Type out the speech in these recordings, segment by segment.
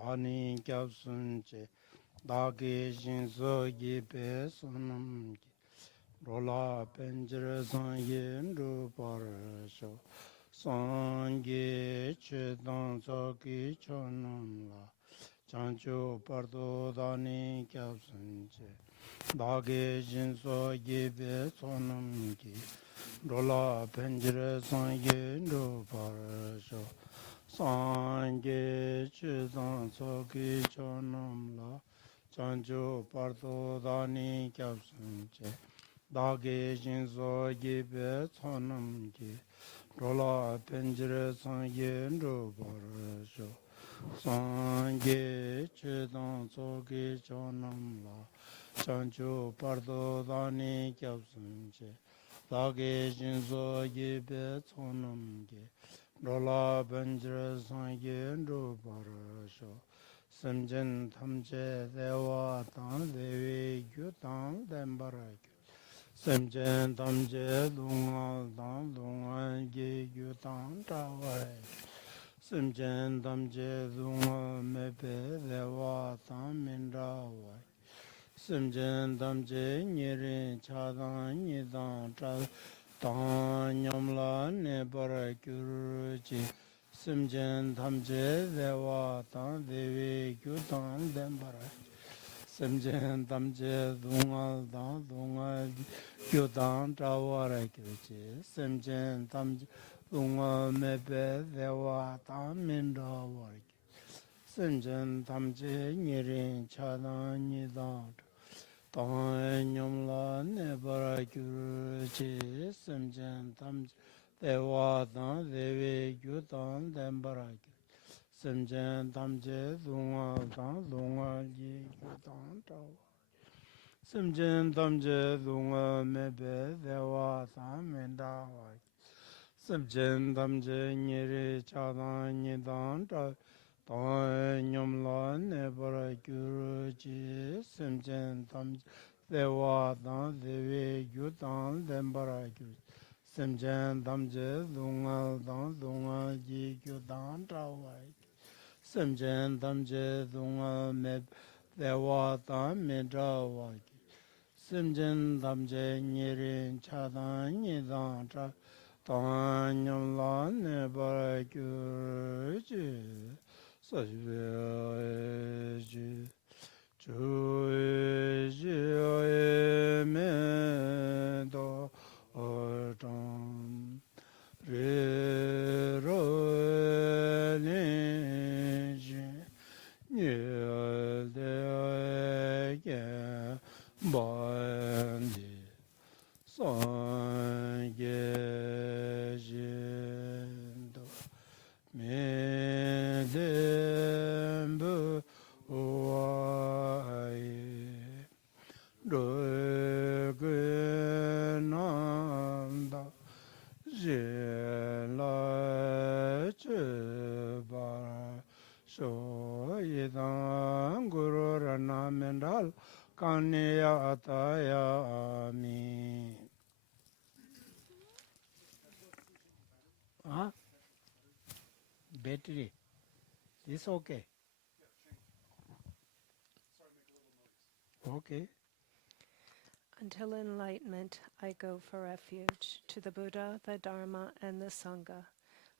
Dani Gyabsunche, Dagi Shinso Gibe Sonam, Rola Penjere Sanye Ruparasho, Sange Chedan Soki Chonamla, Chancho Pardo Dani Gyabsunche, Dagi Shinso Gibe Sonam, Rola Penjere Sanye Ruparasho, Sangye Chizan Soki Chonamla Chancho Parto Dani Kyapsunche Dage Jinso Gibe Chonamki Rola Penjire Sangye Nruparasho Sangye Chizan Soki Chonamla Chancho Parto Dani Kyapsunche Dage Jinso Gibe Chonamki Rola Benjra Sangye Nruparasho Samjen Tamche Dewa Tang Devi Gyu Tang Dembarakyo Samjen Tamche Dungal Tang Dungal Gi Gyu Tang Tawarakyo Samjen Tamche Dungal Mepe Dewa Tang Mindrawakyo Samjen Tamche Nyeri Chadang Nidang Chadang Dāng nyamla nebara gyurji simjen tamje dewa dāng devi gyu dāng dembara simjen tamje dungal dāng dungal gyu dāng drawara gyurji simjen tamje dungal mebe dewa dāng mindrawara simjen tamje nyirin chadang nidāng Dāng nyamla nebara gyurji simjen tamje dewa dāng devi gyu dāng dembara gyurji simjen tamje dungal dāng dungal gi gyu dāng trawa simjen tamje dungal mebe dewa dāng mendawa simjen tamje nyeri chadang nidāng trawa Dāng nyamla nebara gyurji simjen tamje dewa dāng devi gyu dāng dembara gyurji simjen tamje dungal dāng dungal gi gyu dāng trawa simjen tamje dungal meb dewa dāng medrawa simjen tamje nyirin chadang nidāng trawa Dāng nyamla nebara gyurji Sajveji Chuji Medo Otam Riro Niji Nyelde Bandi Sangejindo Medembu Uwaye Rugunanda Jela Chubar Shoyidan Guru Rana Mendal Kanya Atayami Huh? Battery. It's okay. Okay. Until enlightenment, I go for refuge to the Buddha, the Dharma, and the Sangha.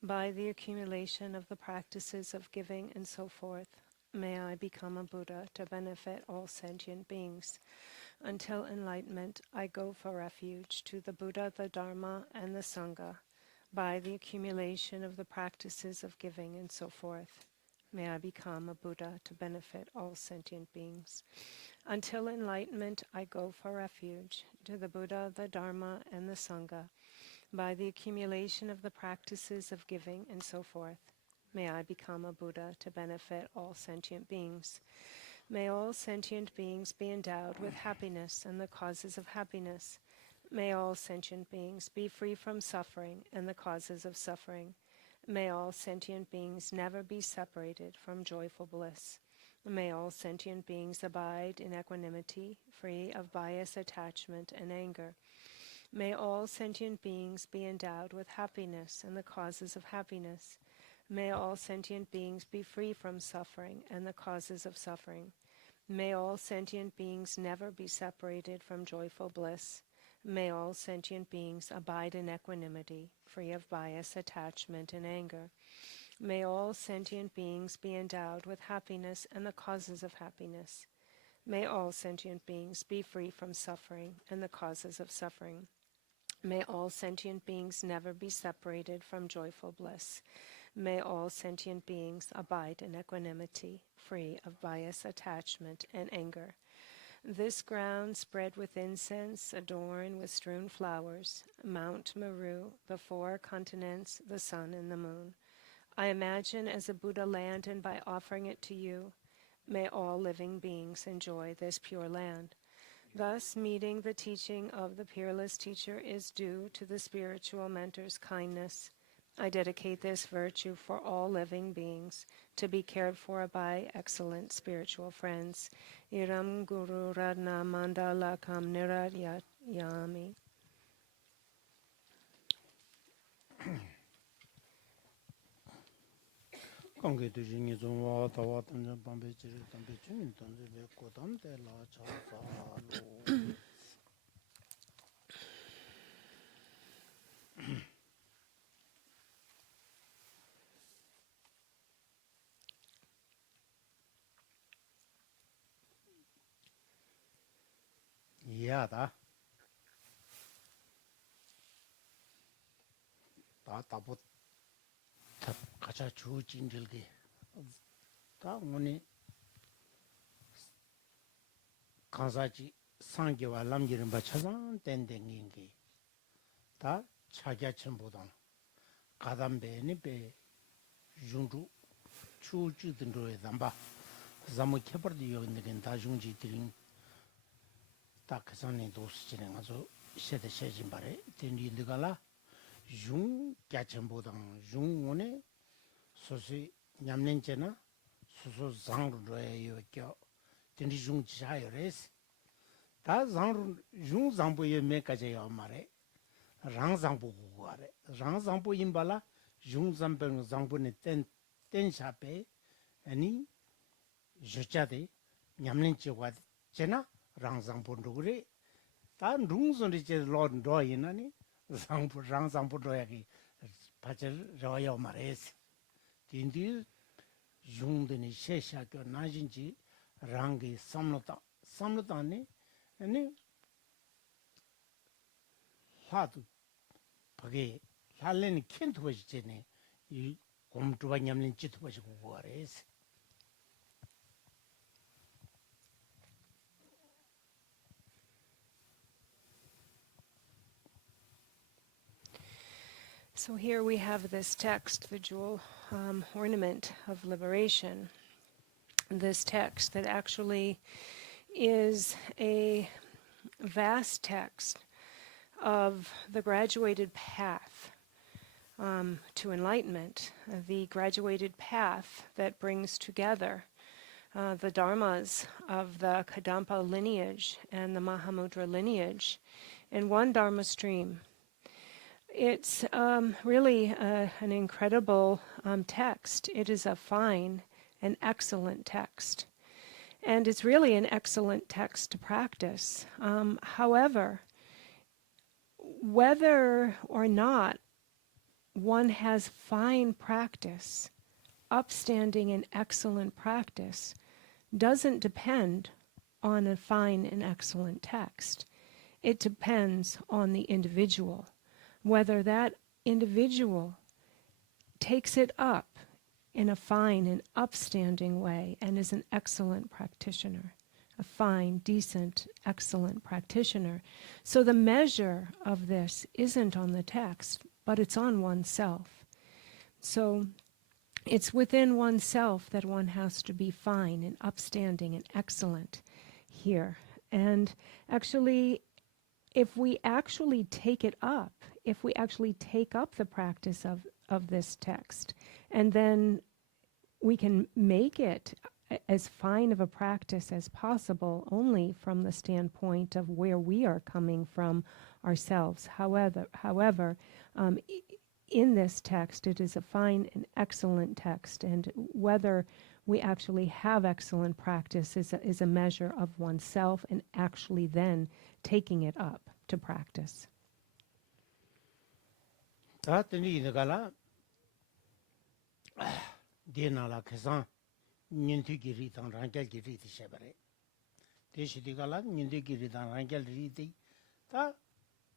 By the accumulation of the practices of giving and so forth, may I become a Buddha to benefit all sentient beings. Until enlightenment, I go for refuge to the Buddha, the Dharma, and the Sangha. By the accumulation of the practices of giving and so forth, may I become a Buddha to benefit all sentient beings. Until enlightenment, I go for refuge to the Buddha, the Dharma, and the Sangha. By the accumulation of the practices of giving and so forth, may I become a Buddha to benefit all sentient beings. May all sentient beings be endowed with happiness and the causes of happiness. May all sentient beings be free from suffering and the causes of suffering. May all sentient beings never be separated from joyful bliss. May all sentient beings abide in equanimity, free of bias, attachment, and anger. May all sentient beings be endowed with happiness and the causes of happiness. May all sentient beings be free from suffering and the causes of suffering. May all sentient beings never be separated from joyful bliss. May all sentient beings abide in equanimity, free of bias, attachment, and anger. May all sentient beings be endowed with happiness and the causes of happiness. May all sentient beings be free from suffering and the causes of suffering. May all sentient beings never be separated from joyful bliss. May all sentient beings abide in equanimity, free of bias, attachment, and anger. This ground spread with incense, adorned with strewn flowers, Mount Meru, the 4 continents, the sun and the moon. I imagine as a Buddha land, and by offering it to you, may all living beings enjoy this pure land. Thus, meeting the teaching of the peerless teacher is due to the spiritual mentor's kindness. I dedicate this virtue for all living beings to be cared for by excellent spiritual friends. Iram Guru Radna Mandala Kam Niradyami. Kongi tu jingi zungwa tawa tanja pambe chiri tambe chungin tanja le kodam te la cha sa lo. Ya da. Da tabu tab kacha chu jinjil di. Da ngoni kansa chi sangi wa lamgirin ba chazan ten dengingi. Da chagya chenpo dang. Kadam be ni be yungru chu chi dindro e damba. Zamu kepar di yo nigin da yungji dirin. Da kasani dosi chine nga zo shede shejin bare. Tendi indigala yung kya chenpo dang. Yung ngoni sosi nyamnen chena soso zangru roe yo kyo. Tendi yung chisayo res. Da zangru yung zangpo ye me kache yo mare. Rang zangpo guwa re. Rang zangpo imbala yung zangpo ne ten shape ani yochade nyamlen chiwa chena rang zangpo ndugure. Da rung zonri che lo ndo yinani rang zangpo roya ki pache roya mare esi. Tindi yung dini she shakyo najinchi rangi samlota. Samlota ni ani hatu pake laleni kentu bashi chene i gomtuwa nyamlen chitu bashi kukuwa res. So here we have this text, the jewel ornament of liberation. This text that actually is a vast text of the graduated path to enlightenment, the graduated path that brings together the dharmas of the Kadampa lineage and the Mahamudra lineage in one dharma stream. It's really an incredible text. It is a fine and excellent text. And it's really an excellent text to practice. However, whether or not one has fine practice, upstanding and excellent practice, doesn't depend on a fine and excellent text. It depends on the individual, whether that individual takes it up in a fine and upstanding way and is an excellent practitioner, a fine, decent, excellent practitioner. So the measure of this isn't on the text, but it's on oneself. So it's within oneself that one has to be fine and upstanding and excellent here. And actually, if we actually take it up, if we actually take up the practice of this text, and then we can make it as fine of a practice as possible only from the standpoint of where we are coming from ourselves. However, in this text, it is a fine and excellent text, and whether we actually have excellent practice is a measure of oneself and actually then taking it up to practice. 다 드니 이거라 디나라 계산 년티기리당 랑겔기리 셔버래 대시디가라 년티기리당 랑겔리디 다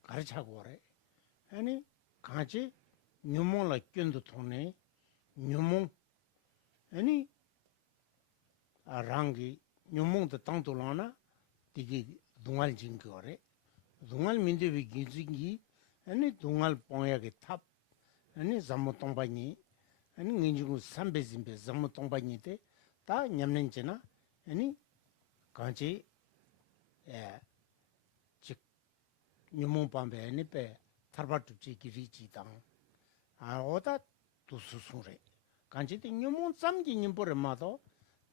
가르쳐고 그래 아니 같이 뉴몬라 꾼도 통네 뉴몬 아니 랑기 뉴몬도 땅돌라나 디기 동알 진거래 동알 민데비 기진기 아니 동알 뽕야게 탑 아니 잠모똥바니 아니 인지고 삼베진베 잠모똥바니데 다 냠는지나 아니 같이 즉 뉴몬밤베 아니베 타르바투지 기리지당 오다 두수수레 간지데 뉴몬 삼기 님보레 마도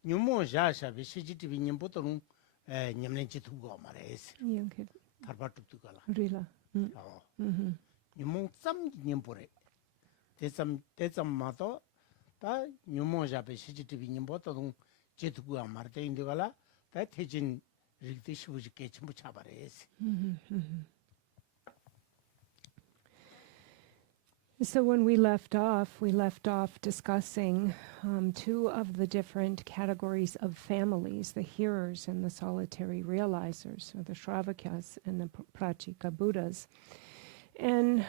뉴몬 자샤비 시지티비 님보토는 냠는지 두고 말해스 타르바투투가라 Rila. 뉴몬 삼기 님보레 대삼 마도 다 뉴몬 자베 시지티비 님보토는 제두고 말데 인도가라 다 태진 릭데 시부지게 전부 잡아래스 So when we left off discussing two of the different categories of families, the hearers and the solitary realizers, or the Shravakas and the Prachika Buddhas. And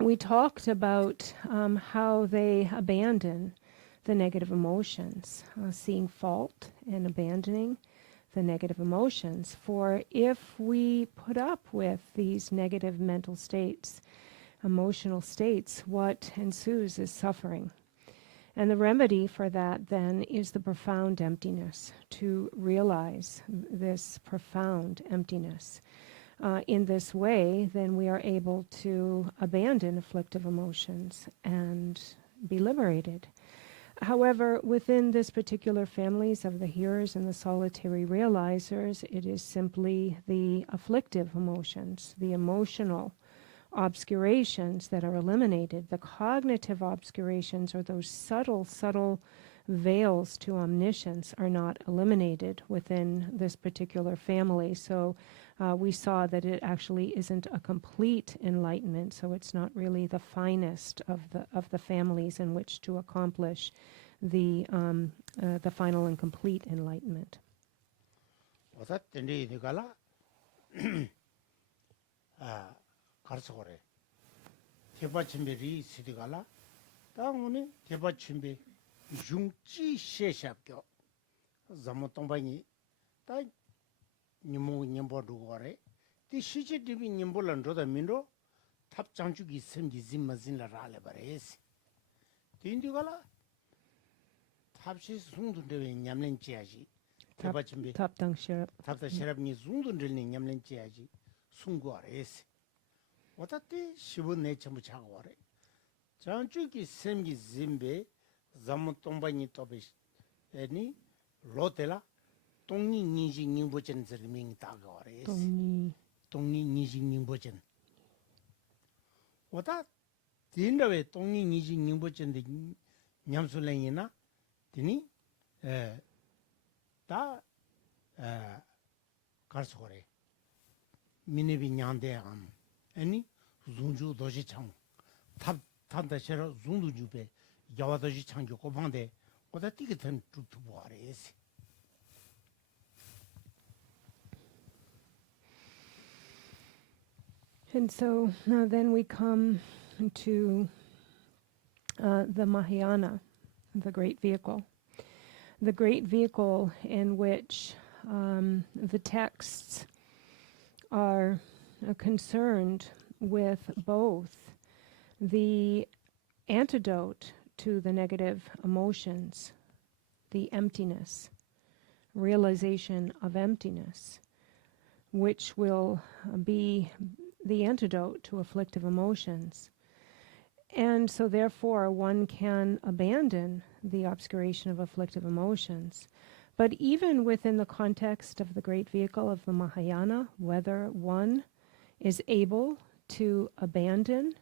we talked about how they abandon the negative emotions, seeing fault and abandoning the negative emotions. For if we put up with these negative mental states, emotional states, what ensues is suffering. And the remedy for that then is the profound emptiness, to realize this profound emptiness. In this way, then we are able to abandon afflictive emotions and be liberated. However, within this particular families of the hearers and the solitary realizers, it is simply the afflictive emotions, the emotional obscurations that are eliminated. The cognitive obscurations, or those subtle veils to omniscience, are not eliminated within this particular family. So we saw that it actually isn't a complete enlightenment, so it's not really the finest of the families in which to accomplish the final and complete enlightenment. 가르쳐 그래. 대바침베리 시디가라. 당오니 대바침베 융지 셰샵교. 자모똥바니 다 니모 님보도 그래. 디 시지디비 님볼란도다 민로 탑장주기 섬기 짐마진라 라레 바레스. 딘디가라. 탑시 숭둔데 냠렌지야지. 대바침베 탑당시랍니 숭둔들니 냠렌지야지. 숭고아레스. 어떻게 시분내 전부 자고 와래. 전주기 샘기 짐베 잠똥바니 토베 애니 로텔라 동니 니지 닝보전 저밍 다가와래. 동니 니지 닝보전. 어다 딘다베 동니 니지 닝보전데 냠술랭이나 디니 다 가르쳐래. 미네비 냥데암 아니 zungju doji chang 탑 탄다 셔 zungdu 주베 야와 도지 창조 고방데 고다 띠게던 뚜뚜 보아레스. And so now then we come to the Mahayana, the great vehicle. The great vehicle in which the texts are concerned with both the antidote to the negative emotions, the emptiness, realization of emptiness, which will be the antidote to afflictive emotions. And so therefore one can abandon the obscuration of afflictive emotions. But even within the context of the great vehicle of the Mahayana, whether one is able to abandon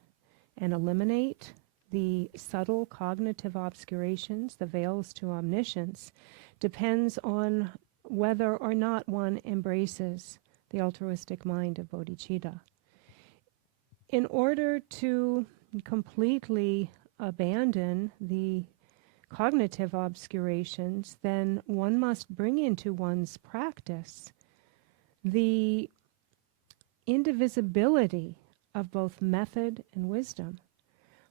and eliminate the subtle cognitive obscurations, the veils to omniscience, depends on whether or not one embraces the altruistic mind of bodhicitta. In order to completely abandon the cognitive obscurations, then one must bring into one's practice the indivisibility of both method and wisdom.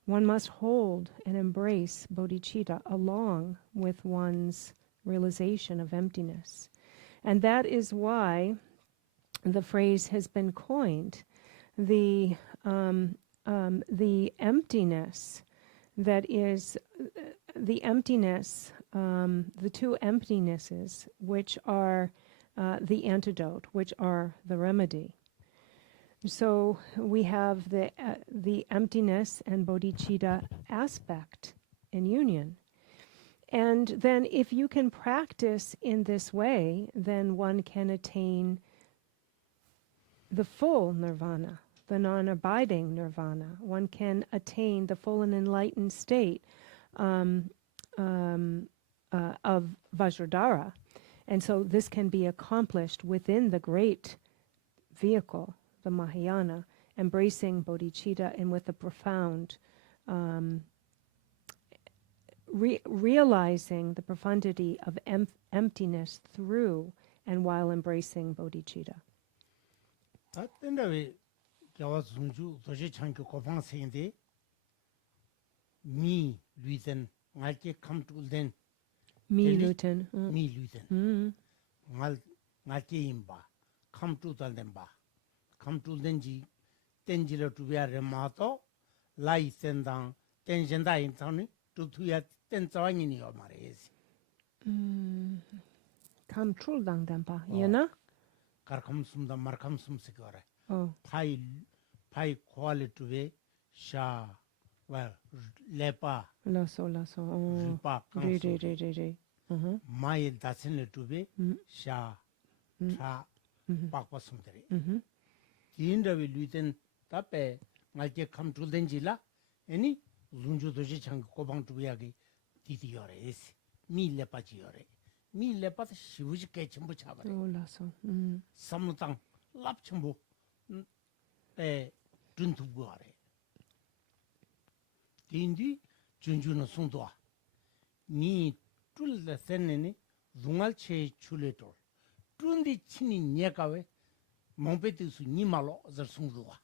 One must hold and embrace bodhicitta along with one's realization of emptiness. And that is why the phrase has been coined, the emptiness that is the emptiness, the two emptinesses, which are the antidote, which are the remedy. So we have the emptiness and bodhicitta aspect in union. And then if you can practice in this way, then one can attain the full nirvana, the non-abiding nirvana. One can attain the full and enlightened state of Vajradhara. And so this can be accomplished within the great vehicle, the Mahayana, embracing bodhicitta and with a profound realizing the profundity of emptiness through and while embracing bodhicitta. Gyawa Zungju, Doji Changyo Kopang Sende, Mi Luten, Ngalke come to then. Mi Luten. Mi Luten. Ngalke Imba, come to Taldemba. Come to Denji, Tenjila to be a remato, Lai Sendang, Tenjenda in Tony, to Tuya Tenzawang in your Mares. Come true Langdampa, you know? Karkam Sum the Markam Sum Secure. Oh. Pai quality to be Sha, well, Lepa, Lasso. Ripa, My doesn't to be Sha, Tra, Papa Sundari. The interview Luton Tape, might get come to Denjila, any Lunju Doji Chang Kopang to be agi, Titi Yores, Mi Lepachiore, Mi Lepat, she was catching Buchava. Oh, Lasso. Samutang, Lapchambo. Duntu Guare. Dindi, Junjuna Sundua. Mi tul the Senene, Zungalche Chuletor. Dundi Chini Nyakawe, Mompetus Nimalo, the Sundua.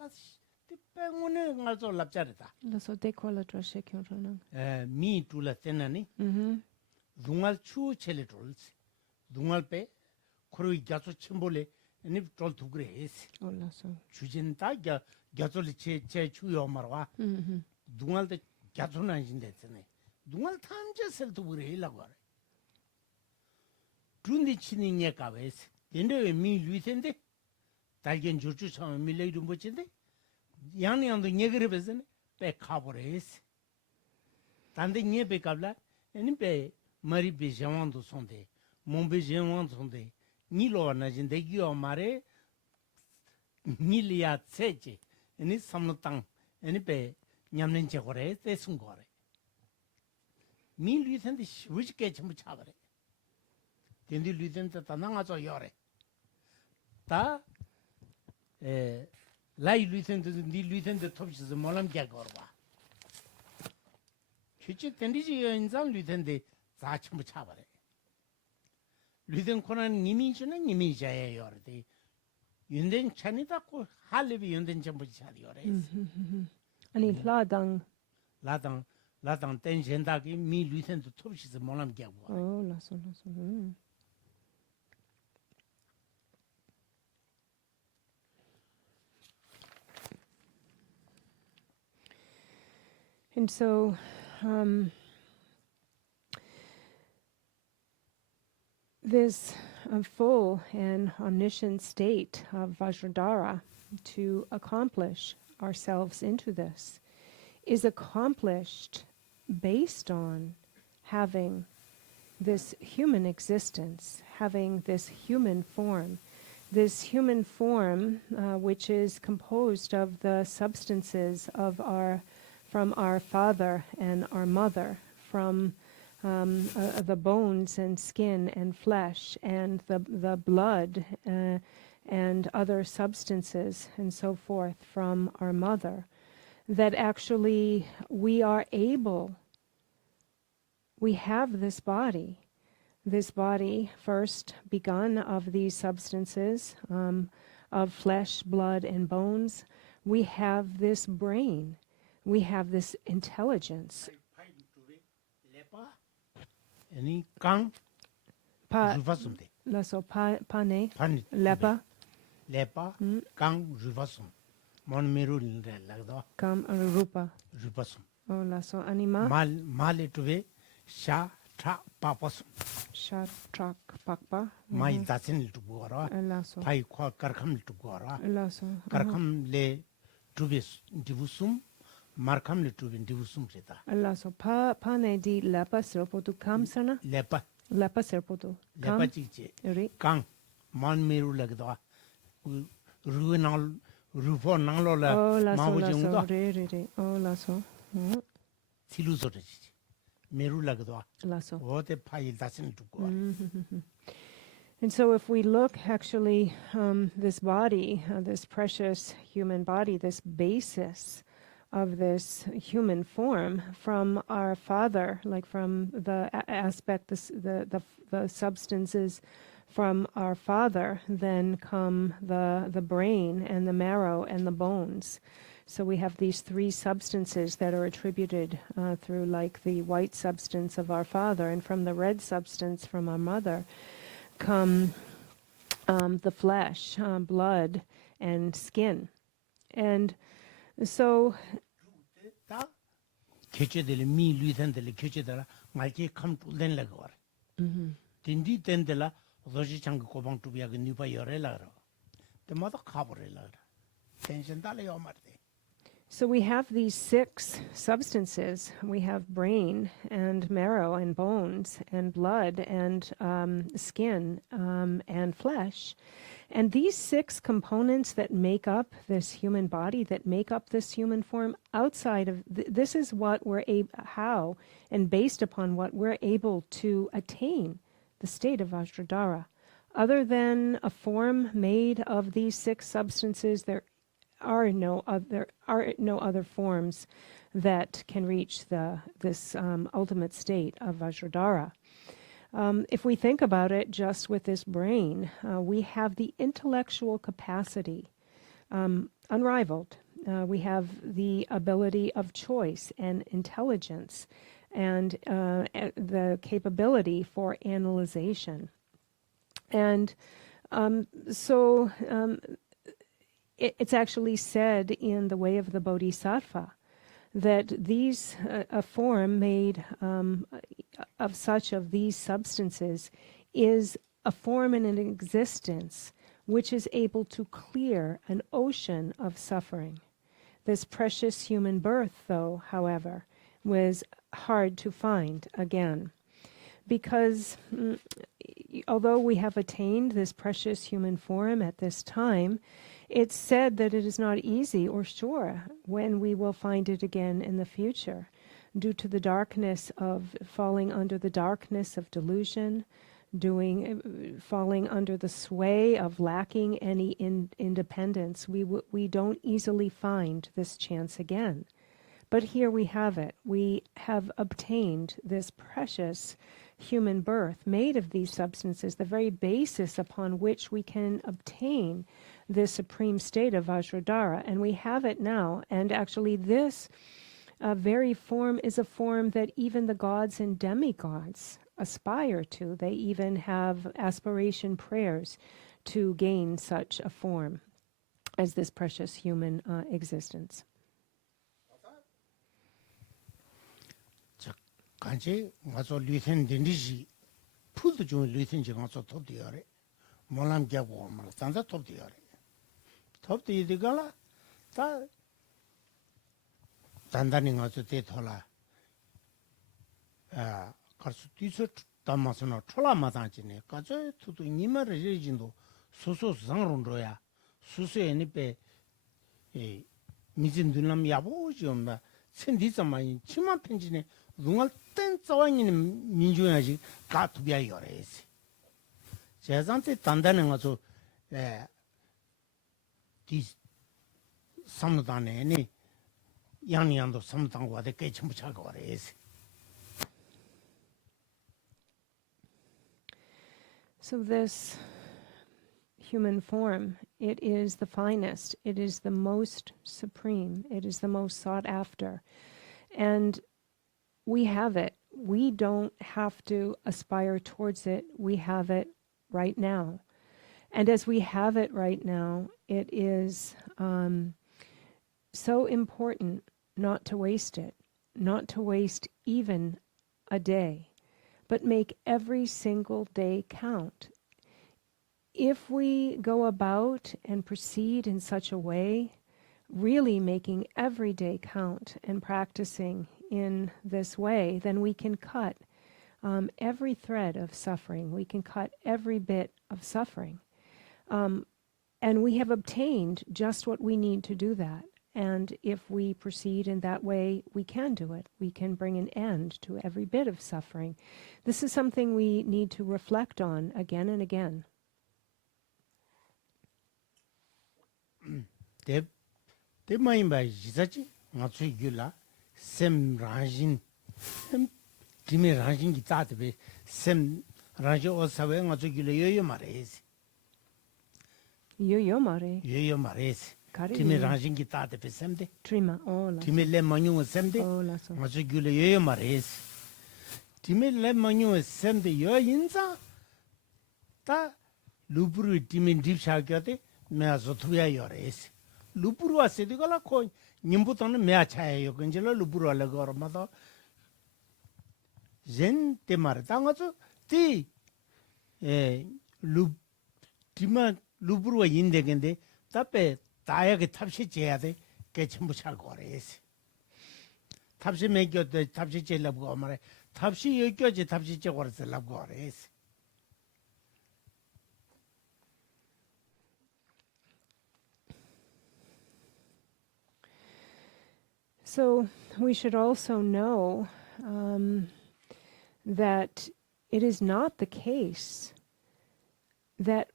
That's the Pengone also Lapcharita. Lasso de qualatra shaking. Mi tul the Senene, Zungal Chu Cheletrols, Zungalpe, Kuru Gato Chimbole. And if told to grace, oh, Lasso. Chujinta Gatoli Che Chuyo Marwa, Dungal the Gatuna in that sene. Dungal Tanja sell to Gurela. Dundi Chini Yakaves, the end of me Luitende, Tagan Juju and Milay Dumbuchinde, Yanni on the Negeribazan, Pe Cabores, Tande Nebecabla, and Pe Marie Bejawan to Sunday, Mombejawan Sunday. Nilo Najin de Gio Mare Nilia Tseche, and it's some tongue, and pe Yamninche Hore, the Sungore. Me Luton which catch much havre. Then the Luton the Tananga Yore. Ta Lai Luton to the Luton the tops of the Molam Gagorba. Chichi Tendiji in some Luton de Zach much havre. Luton Conan Nimijana Nimija Yordi. Yunden Chanita ko Halibi Yunden Chambuchari Yores. And in Ladang. Ladang Tenjendaki, me Luton to Toshis the Molam Gagwa. Oh, Lasso. And so, this full and omniscient state of Vajradhara, to accomplish ourselves into this, is accomplished based on having this human existence, having this human form, this human form, which is composed of the substances from our father and our mother, from the bones and skin and flesh and the blood and other substances and so forth from our mother, that actually we have this body. This body, first begun of these substances, of flesh, blood, and bones. We have this brain. We have this intelligence. Any kang ruvasum de. Laso pane, Pan lepa, lepa kang ruvasum. Mon meru lagdo kam rupa. ruvasum. O laso anima, Male tuve sha tra papasum. shar trak pakpa. Mai dasin to gora. Laso, Pai kwa karkham to gora. laso. Karkham le tuve divusum. Markham le tuve divusum reta. Laso pane di lepa serpotu kam sana. Lepa Lepa serpotu. lepa Kam, chiche. ri. Kang mon meru lagdo. Ruinal rufo nanglo la O laso, mabu laso, jungdo. re. O laso. Silu sote chiche. Meru lagdo. Laso. Ote pai dasin to gora. And so if we look, actually, this body, this precious human body, this basis of this human form from our father, like from the aspect, the substances from our father, then come the brain and the marrow and the bones. So we have these three substances that are attributed through like the white substance of our father, and from the red substance from our mother come the flesh, blood, and skin. And so 다 개체들 미 루iten들 개체들 말게 감투된 라고. 딘디 텐들라 도시 창 고방 투비하게 니바 열래라. 때마다 가버래라. 텐션 달려 말대. So we have these 6 substances. We have brain and marrow and bones and blood and skin and flesh. And these 6 components that make up this human body, that make up this human form, outside of this is what we're how and based upon what we're able to attain the state of Vajradhara. Other than a form made of these 6 substances, there are no other forms that can reach this ultimate state of Vajradhara. If we think about it just with this brain, we have the intellectual capacity unrivaled. We have the ability of choice and intelligence and the capability for analyzation. And so it's actually said in the way of the Bodhisattva that a form made of these substances is a form and an existence which is able to clear an ocean of suffering. This precious human birth, though, however, was hard to find again, because although we have attained this precious human form at this time, it's said that it is not easy or sure when we will find it again in the future, due to the darkness of falling under the darkness of delusion, falling under the sway of lacking any independence. We don't easily find this chance again. But here we have it. We have obtained this precious human birth made of these substances, the very basis upon which we can obtain this supreme state of Vajradhara. And we have it now. And actually this very form is a form that even the gods and demigods aspire to. They even have aspiration prayers to gain such a form as this precious human existence. 간지 가서 리센 딘디지 푸드 좀 리센 지 가서 톱디야래 몰람 잡고 말 산자 톱디야래 톱디디가라 다 단단히 가서 대토라 가서 뒤서 담아서는 촐라마다지네 가서 투도 니마를 제진도 소소 상론로야 수수에니 배 미진들람 야보죠 센디서만 치만 편지네 누가 땐 싸워있는 민주야지 가투비야 요래지 제한테 단단한 거죠 디 삼단에니 양양도 삼단과대 깨침부 차고 그래지 So this human form, it is the finest, it is the most supreme, it is the most sought after. And we have it. We don't have to aspire towards it. We have it right now. And as we have it right now, it is so important not to waste it, not to waste even a day, but make every single day count. If we go about and proceed in such a way, really making every day count and practicing in this way, then we can cut every thread of suffering. We can cut every bit of suffering. And we have obtained just what we need to do that. And if we proceed in that way, we can do it. We can bring an end to every bit of suffering. This is something we need to reflect on again and again. 대 많이 봐 지자지 맞추 줄라 샘 라진 김에 라진 기타데 샘 라지 어사웨 맞추 줄래 요요 말해지 요요 말해. 요요 말해지 가리. 김에 라진 기타데 샘데 트리마. 올라. 김에 레 마뉴 샘데 올라서. 맞추 줄래 요요 말해지 김에 레 마뉴 샘데 요 인자 다 루브르 김에 딥샤겨데 메아서 투야 요래지 루브르와 세디가라 코 님부터는 메아차예요 근질로 루브르와 거마다 젠 때말 당아서 티 디마 루브르와 인데근데 답에 다야게 탑시 제야 돼 개침부 차고 그래지 탑시 매겨도 탑시 제라고 말해 탑시 여겨지 탑시 제고를 쓰려고 그래지 So we should also know that it is not the case that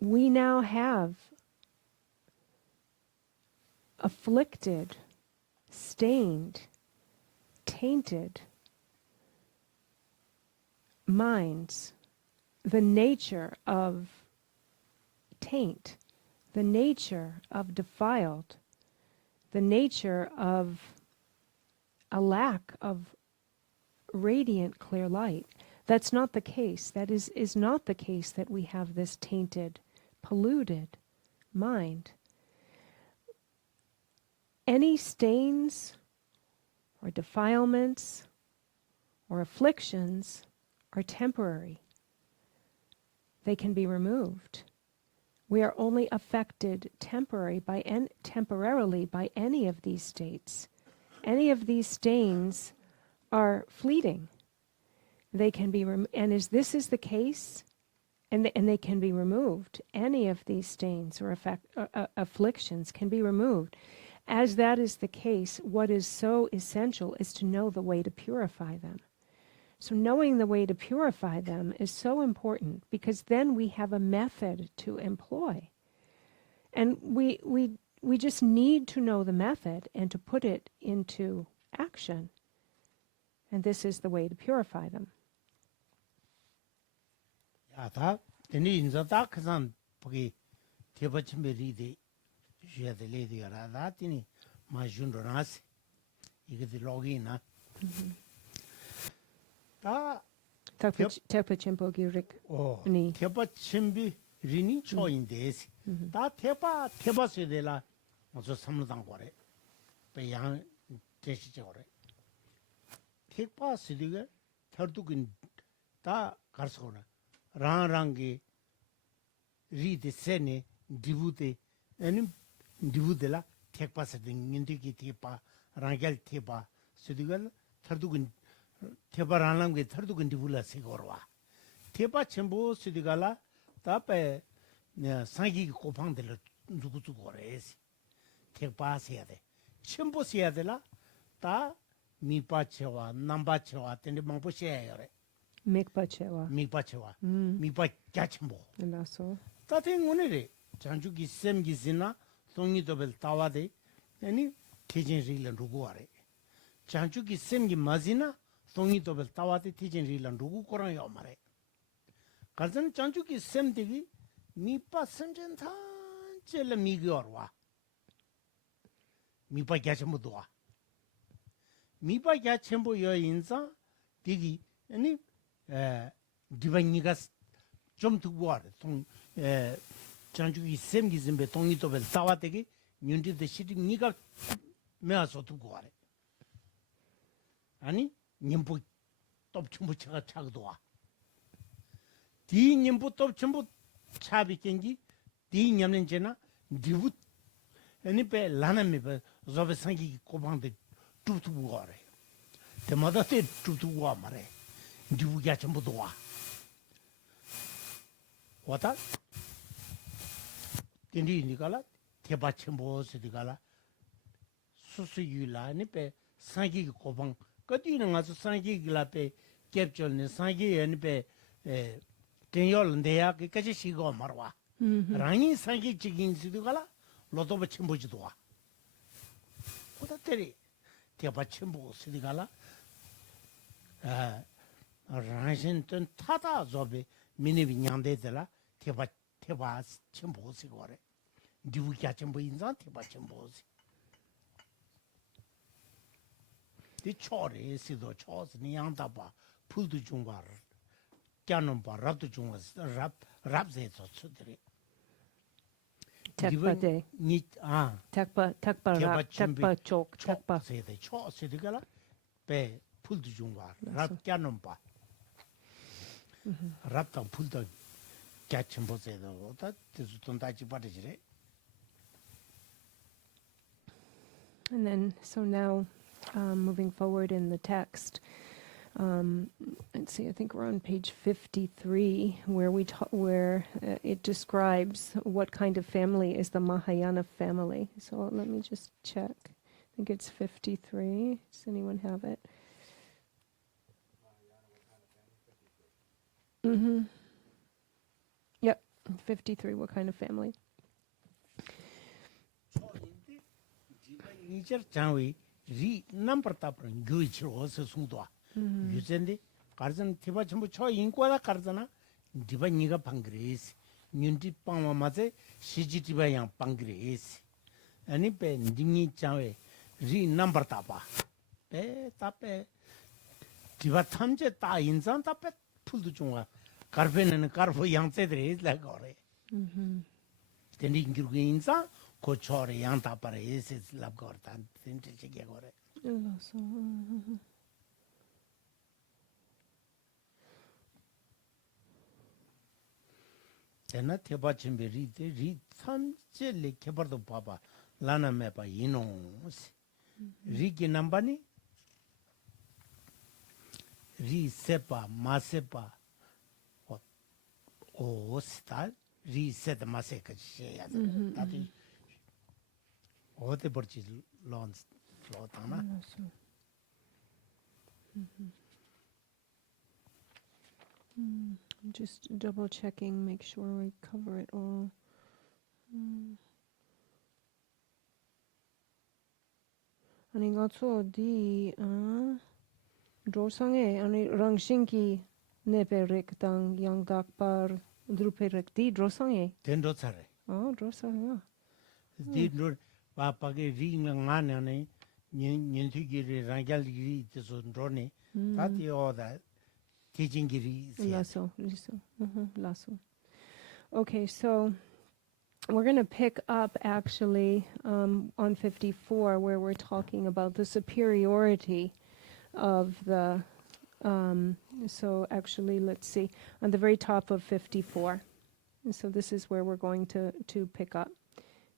we now have afflicted, stained, tainted minds. The nature of taint, the nature of defiled, the nature of a lack of radiant clear light. That's not the case. That is not the case that we have this tainted, polluted mind. Any stains or defilements or afflictions are temporary. They can be removed. We are only affected temporarily by any of these states. Any of these stains are fleeting. They can be and as this is the case, and they can be removed. Any of these stains or afflictions can be removed. As that is the case, what is so essential is to know the way to purify them. So knowing the way to purify them is so important because then we have a method to employ. And we just need to know the method and to put it into action. And this is the way to purify them. 야, 다 되니 인자 다 그산 보기 대버침베리데 주야들레디가 다 되니 마준도나스 이게 로기나 다 Tepachimpogirik. 니 대버침비 리니 초인데스 다 대바세데라 어서 삼르당 거래 배양 대시적으로 택바스디가 털두긴 다 가르쳐오나 랑랑게 리데세네 디부데 아니 디부데라 택바스디 인디기 택바 랑겔 택바 스디가 털두긴 테바랑랑게 털두긴 디불라 세고로와 테바 첨부 스디가라 답에 상기 고팡들 누구 거래지. 택바세야 돼. 첨부세야 되라. 다 미빠체와 남바체와 때문에 망보셔야 해. Mikpachewa. 미빠체와 미빠 갸첨보. Lasso. 따뜻한 오늘에 장주기 셈기지나 송이도벨 따와데 아니 티진리를 누구 아래. 장주기 셈기 맞이나 송이도벨 따와데 티진리를 누구 거라요 말해. 가전 장주기 셈되기 미빠 셈전타 젤라 미겨와. 미빠 갸첨보도 와. 미빠 갸첨보 여인사 디기 아니 디바니가 좀 두고 와래. 장주기 셈기즘베 동이도벨 따와되기 윤디데 시리 니가 메아서 두고 와래. 아니 님부 톱춤부차가 차고도 와. 디 님부 톱춤부 차비kengi 디 냠는제나 디부 아니 베 라나미베 조베 상기 고방데 뚜뚜고 와래. 대마다 때 뚜뚜고 와 말해. 디부가 전부도 와. 왔다 딘디 니가라 대바침보스 니가라 수수유라니 베 상기 고방 거디는 가서 상기 길라베 캡절네 상기 아니베 tenyorndeya ke kaje shigo marwa rangi sangi chigin sidugala lodo bachimbojido wa oda teri te bachimbo sidigala rangshin ton tada zobe mini nyande dela te ba chimbo sigore dibu kya chimbo inzan te ba chimbo si di chore sido chos ni yanda ba puldu jungwar 꺄놈바 랍도 중앙 랍제서 수들이 택바데 니아 택바 쪽 택바 세대 초 세대가라 배 풀도 중앙 랍 꺄놈바 랍당 풀도 꺄침 보세요 다 돈 다지 받으시래. And then so now moving forward in the text. Let's see, I think we're on page 53, where it describes what kind of family is the Mahayana family. So let me just check. I think it's 53. Does anyone have it? Mm-hmm. Yep, 53. What kind of family? 유전데 가르선 티바 전부 초 인과다 가르잖아 디바 니가 방그레스 윤디 빵마마제 시지티바 양 방그레스 아니 베 딩니 장웨 리 넘버 타바 베 타페 디바 탐제 다 인산 타페 풀도 중아 가르페는 가르포 양세들이 라고래 데니 인기르게 인산 고초레 양 타파레 에스 랍거탄 텐테게 거래 तेना थेबा चिंबे री थंचे ले केबर दो बाबा लाना में पा इनो री के number नी री सेपा मासेपा ओ स्टाइल री सेट मासे का शेया ताती होते बड़ी लॉन्च फ्लोटा ना I'm just double checking, make sure we cover it all. 아니 가서 디 조상에 아니 랑싱기 네베렉당 양닥par 드루페렉 디 조상에 된도 차래 조상이야 디노 바빠게 링나네 년튀기를 랑갈기 있어서 드로네 다티오다 Lasso. Okay, so we're going to pick up actually on 54 where we're talking about the superiority of the, so actually let's see, on the very top of 54. And so this is where we're going to pick up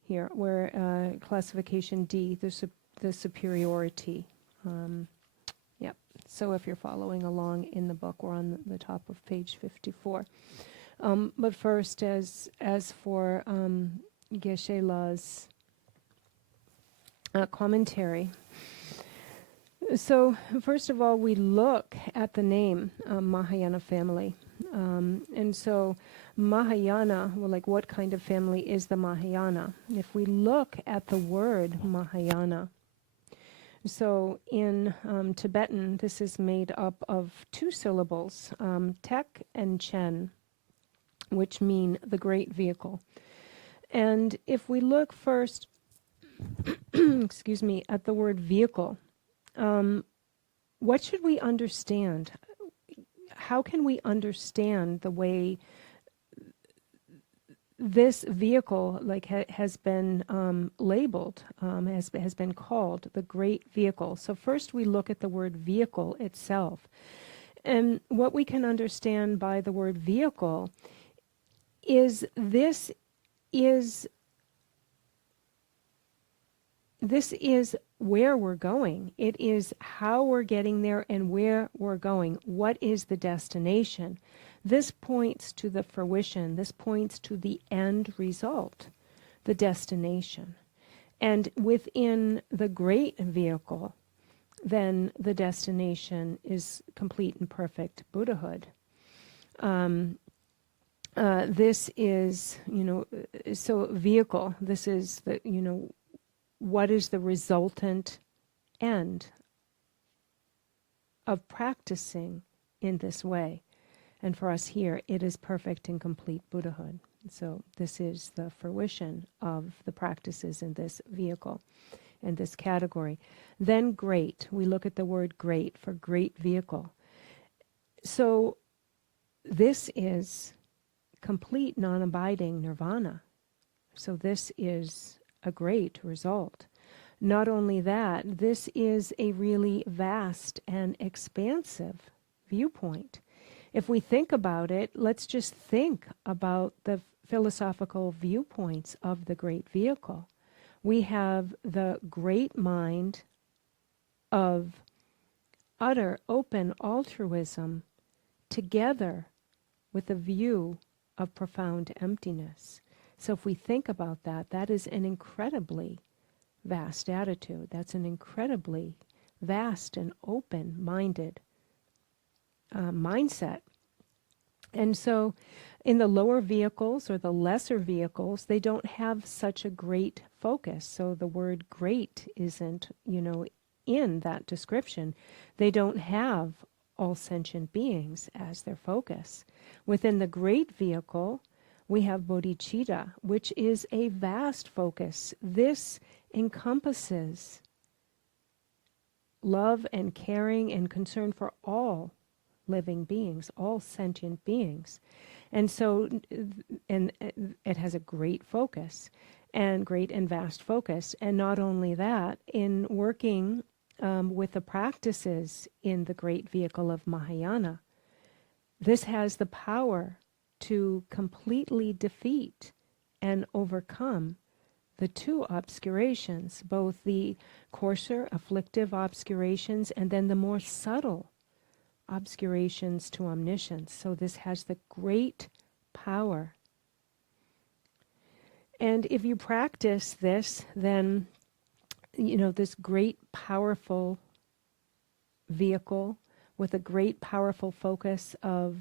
here, where classification D, the superiority. So if you're following along in the book, we're on the top of page 54. But first, as for Geshe La's commentary. So first of all, we look at the name Mahayana family. And so Mahayana, well, like what kind of family is the Mahayana? If we look at the word Mahayana, so in Tibetan, this is made up of two syllables, tek and chen, which mean the great vehicle. And if we look first, excuse me, at the word vehicle, what should we understand? How can we understand the way this vehicle has been labeled, has been called the great vehicle? So first we look at the word vehicle itself. And what we can understand by the word vehicle is this is where we're going. It is how we're getting there and where we're going. What is the destination? This points to the fruition. This points to the end result, the destination. And within the great vehicle, then the destination is complete and perfect Buddhahood. This is, so vehicle, this is the, what is the resultant end of practicing in this way? And for us here, it is perfect and complete Buddhahood. So this is the fruition of the practices in this vehicle, in this category. Then great, we look at the word great for great vehicle. So this is complete non-abiding nirvana. So this is a great result. Not only that, this is a really vast and expansive viewpoint. If we think about it, let's just think about the philosophical viewpoints of the great vehicle. We have the great mind of utter open altruism together with a view of profound emptiness. So if we think about that, that is an incredibly vast attitude. That's an incredibly vast and open-minded mindset. And so in the lower vehicles or the lesser vehicles, they don't have such a great focus. So the word great isn't, in that description. They don't have all sentient beings as their focus. Within the great vehicle, we have bodhicitta, which is a vast focus. This encompasses love and caring and concern for all living beings, all sentient beings. And so, and it has a great focus, and great and vast focus. And not only that, in working with the practices in the great vehicle of Mahayana, this has the power to completely defeat and overcome the two obscurations, both the coarser afflictive obscurations and then the more subtle obscurations to omniscience. So this has the great power. And if you practice this, then, this great powerful vehicle with a great powerful focus of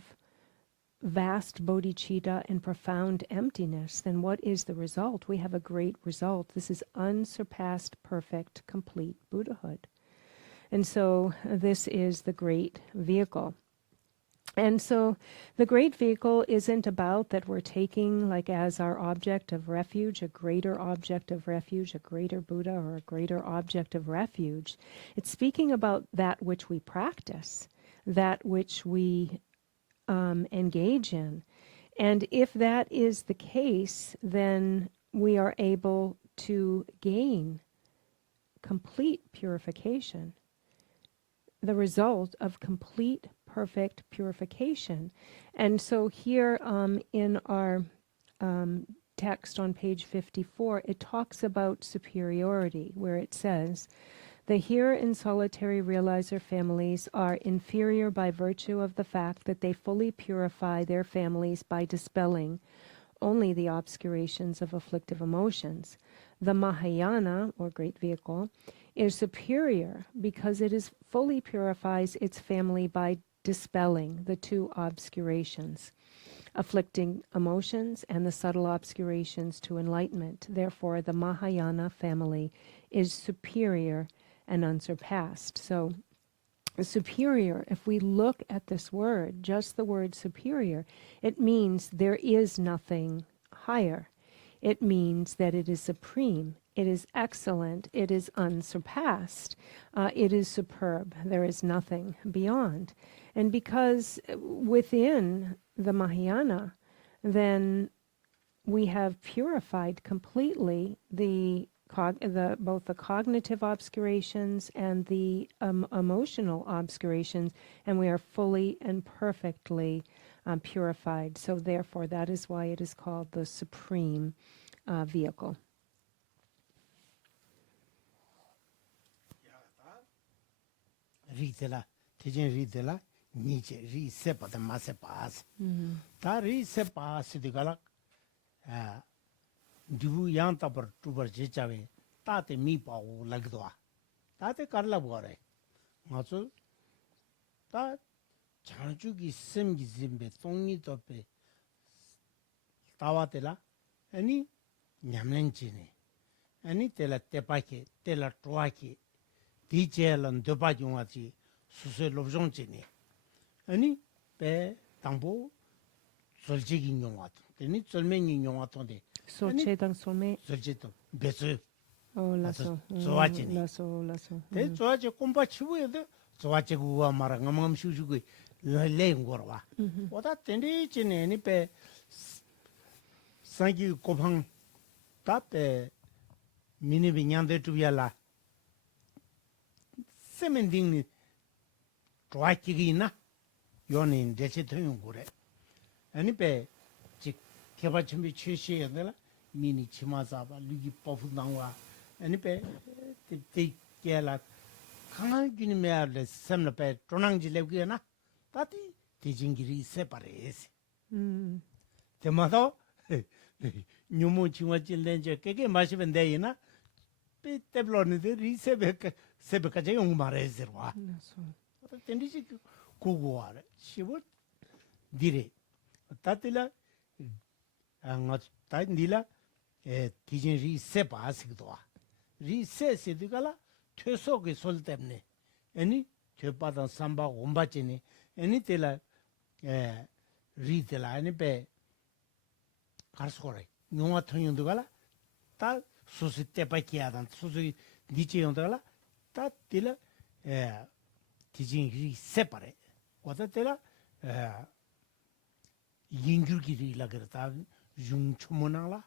vast bodhicitta and profound emptiness, then what is the result? We have a great result. This is unsurpassed, perfect, complete Buddhahood. And so this is the great vehicle. And so the great vehicle isn't about that we're taking as our object of refuge, a greater object of refuge, a greater Buddha or a greater object of refuge. It's speaking about that which we practice, that which we engage in. And if that is the case, then we are able to gain complete purification, the result of complete, perfect purification. And so here in our text on page 54, it talks about superiority, where it says, The here and solitary realizer families are inferior by virtue of the fact that they fully purify their families by dispelling only the obscurations of afflictive emotions. The Mahayana, or great vehicle, is superior because it is fully purifies its family by dispelling the two obscurations, afflicting emotions and the subtle obscurations to enlightenment. Therefore, the Mahayana family is superior and unsurpassed. So, superior, if we look at this word, just the word superior, it means there is nothing higher. It means that it is supreme, it is excellent, it is unsurpassed, it is superb. There is nothing beyond. And because within the Mahayana, then we have purified completely both the cognitive obscurations and the emotional obscurations, and we are fully and perfectly purified. So therefore, that is why it is called the supreme vehicle. Ritela, tejen ritela, niche, ri sepa the masse pass. Ta ri sepa sidigala, dibu yanta per tuber jechave, tate mi pao lagdoa. Tate karla bore. Maso, ta chanchu ki sem ki zimbe, tongi tope, tawatela, any nyamlenchine, any tela tepake, tela troake. 디제런 더바중하지 수세 롭종지니 아니 배 당보 솔직히 용화도 되니 절맹이 용화도데 솔체당 소매 솔직도 배수 라소 좋아지니 라소 대 좋아지 꼼바 치고에도 좋아지 구와 말아 ngam 슈슈고 레레인 거와 오다 텐디지니 배 상기 고팡 답에 미니비냥데 투야라 세멘딩니 좋아지기나 요는 대체 통용 거래 아니베 즉 개발 준비 취시해야 되나 미니 치마사바 리기 버프 나와 아니베 티티게라 강하기니 메알레 샘나베 트랑지 레기나 따티 디징기리 세파레스 테마도 뉴모 치마질렌제 깨게 마시면 되이나 삐 때블로니데 리세베 세베까지 용 말해서와. 텐디지 고고하래. 시부 디레. 따til라 anga 따딜라 디진 리세바스기도와. 리세스디가라 퇴속의 솔 때문에. 아니 퇴바다 삼바 온바지니. 아니 때라 리텔라 아니 배 가르스코래. 용화 통용도가라 다 수시 때바기야단 수시 니치용도가라 따til라 디진이 세파레 와다텔라 잉규기리라 그랬다 융초모나라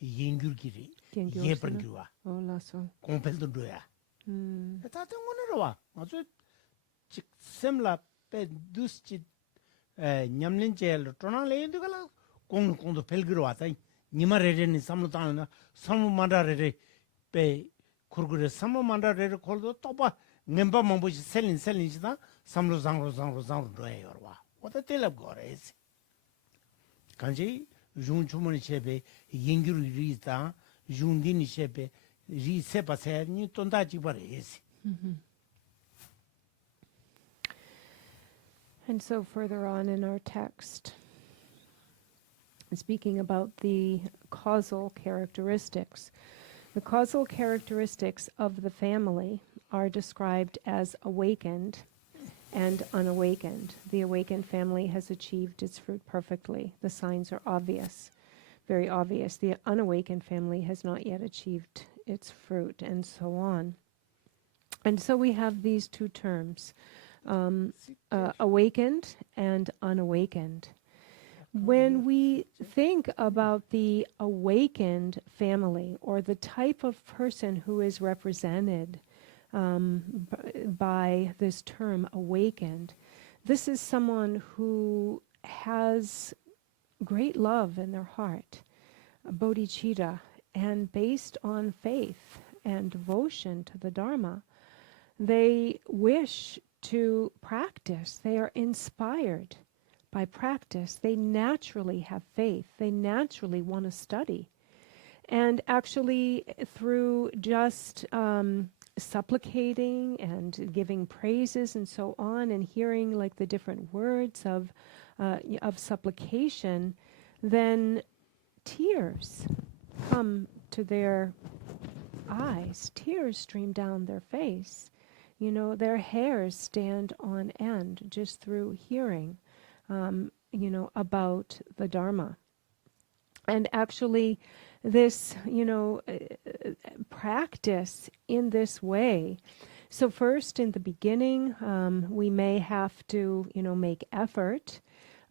잉규기리 예번규와 라소 콤펠도 도야 따뜻한 거는 와 아주 직 셈라 페 두스치 냠린젤 토나레인도 갈라 공도 펠기로 왔다 니마레레니 삼로타나 삼로만다레레 페 kurgure samma manda re koldo topa nemba mambuji selin jida samlo zangro doyorwa oda telab gores kanji jun chumoni chebe yinguru rita jundini chebe ri sepa se ni tonda jibares. And so further on in our text, speaking about the causal characteristics, the causal characteristics of the family are described as awakened and unawakened. The awakened family has achieved its fruit perfectly. The signs are obvious, very obvious. The unawakened family has not yet achieved its fruit, and so on. And so we have these two terms, awakened and unawakened. When we think about the awakened family, or the type of person who is represented by this term awakened, this is someone who has great love in their heart, bodhicitta, and based on faith and devotion to the Dharma, they wish to practice. They are inspired by practice. They naturally have faith. They naturally want to study. And actually, through just supplicating and giving praises and so on, and hearing like the different words of supplication, then tears come to their eyes. Tears stream down their face. You know, their hairs stand on end just through hearing, about the Dharma. And actually, this, practice in this way. So first, in the beginning, we may have to, make effort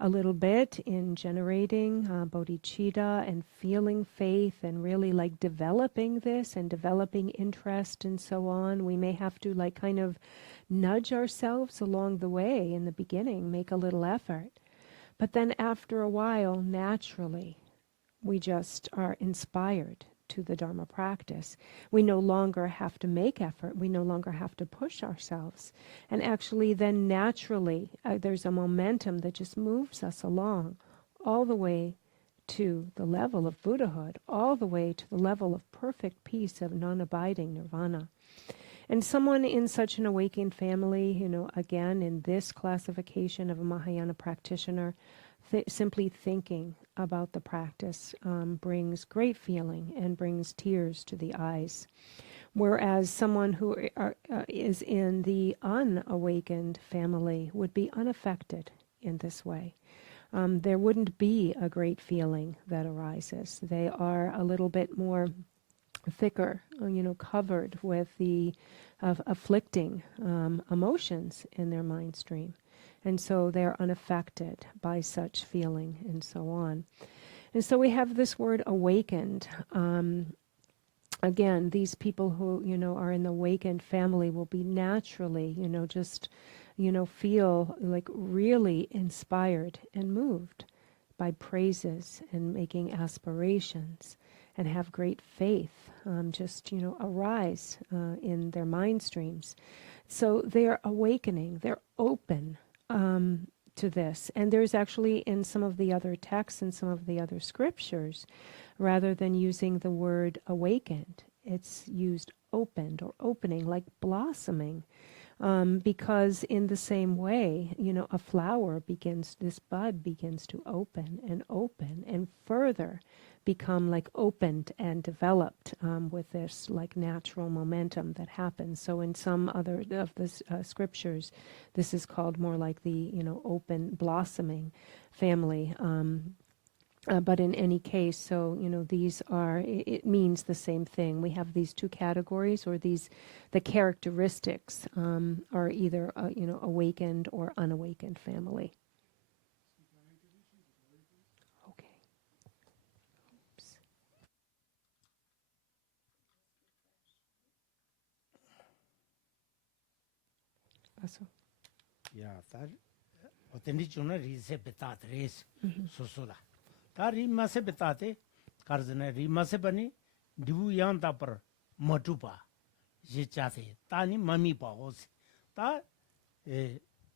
a little bit in generating bodhicitta and feeling faith and really like developing this and developing interest and so on. We may have to like kind of nudge ourselves along the way in the beginning, make a little effort. But then after a while, naturally, we just are inspired to the Dharma practice. We no longer have to make effort. We no longer have to push ourselves. And actually then naturally, there's a momentum that just moves us along all the way to the level of Buddhahood, all the way to the level of perfect peace of non-abiding nirvana. And someone in such an awakened family, again, in this classification of a Mahayana practitioner, simply thinking about the practice brings great feeling and brings tears to the eyes. Whereas someone who is in the unawakened family would be unaffected in this way. There wouldn't be a great feeling that arises. They are a little bit more thicker, covered with the afflicting emotions in their mind stream. And so they're unaffected by such feeling and so on. And so we have this word awakened. Again, these people who, are in the awakened family will be naturally, just, feel like really inspired and moved by praises and making aspirations and have great faith, arise in their mind streams. So they're awakening, they're open to this. And there's actually in some of the other texts and some of the other scriptures, rather than using the word awakened, it's used opened or opening, like blossoming. Because in the same way, a flower this bud begins to open and further become like opened and developed with this like natural momentum that happens. So in some other of the scriptures, this is called more like the, open blossoming family. But in any case, so, these are, it means the same thing. We have these two categories, or the characteristics are either, awakened or unawakened family. Okay. Oops. Also. Yeah, that authentic reset betat race susula. Ta rimase betate karzana rimase bani dibu yang ta par matupa je chate ta ni mami pa os ta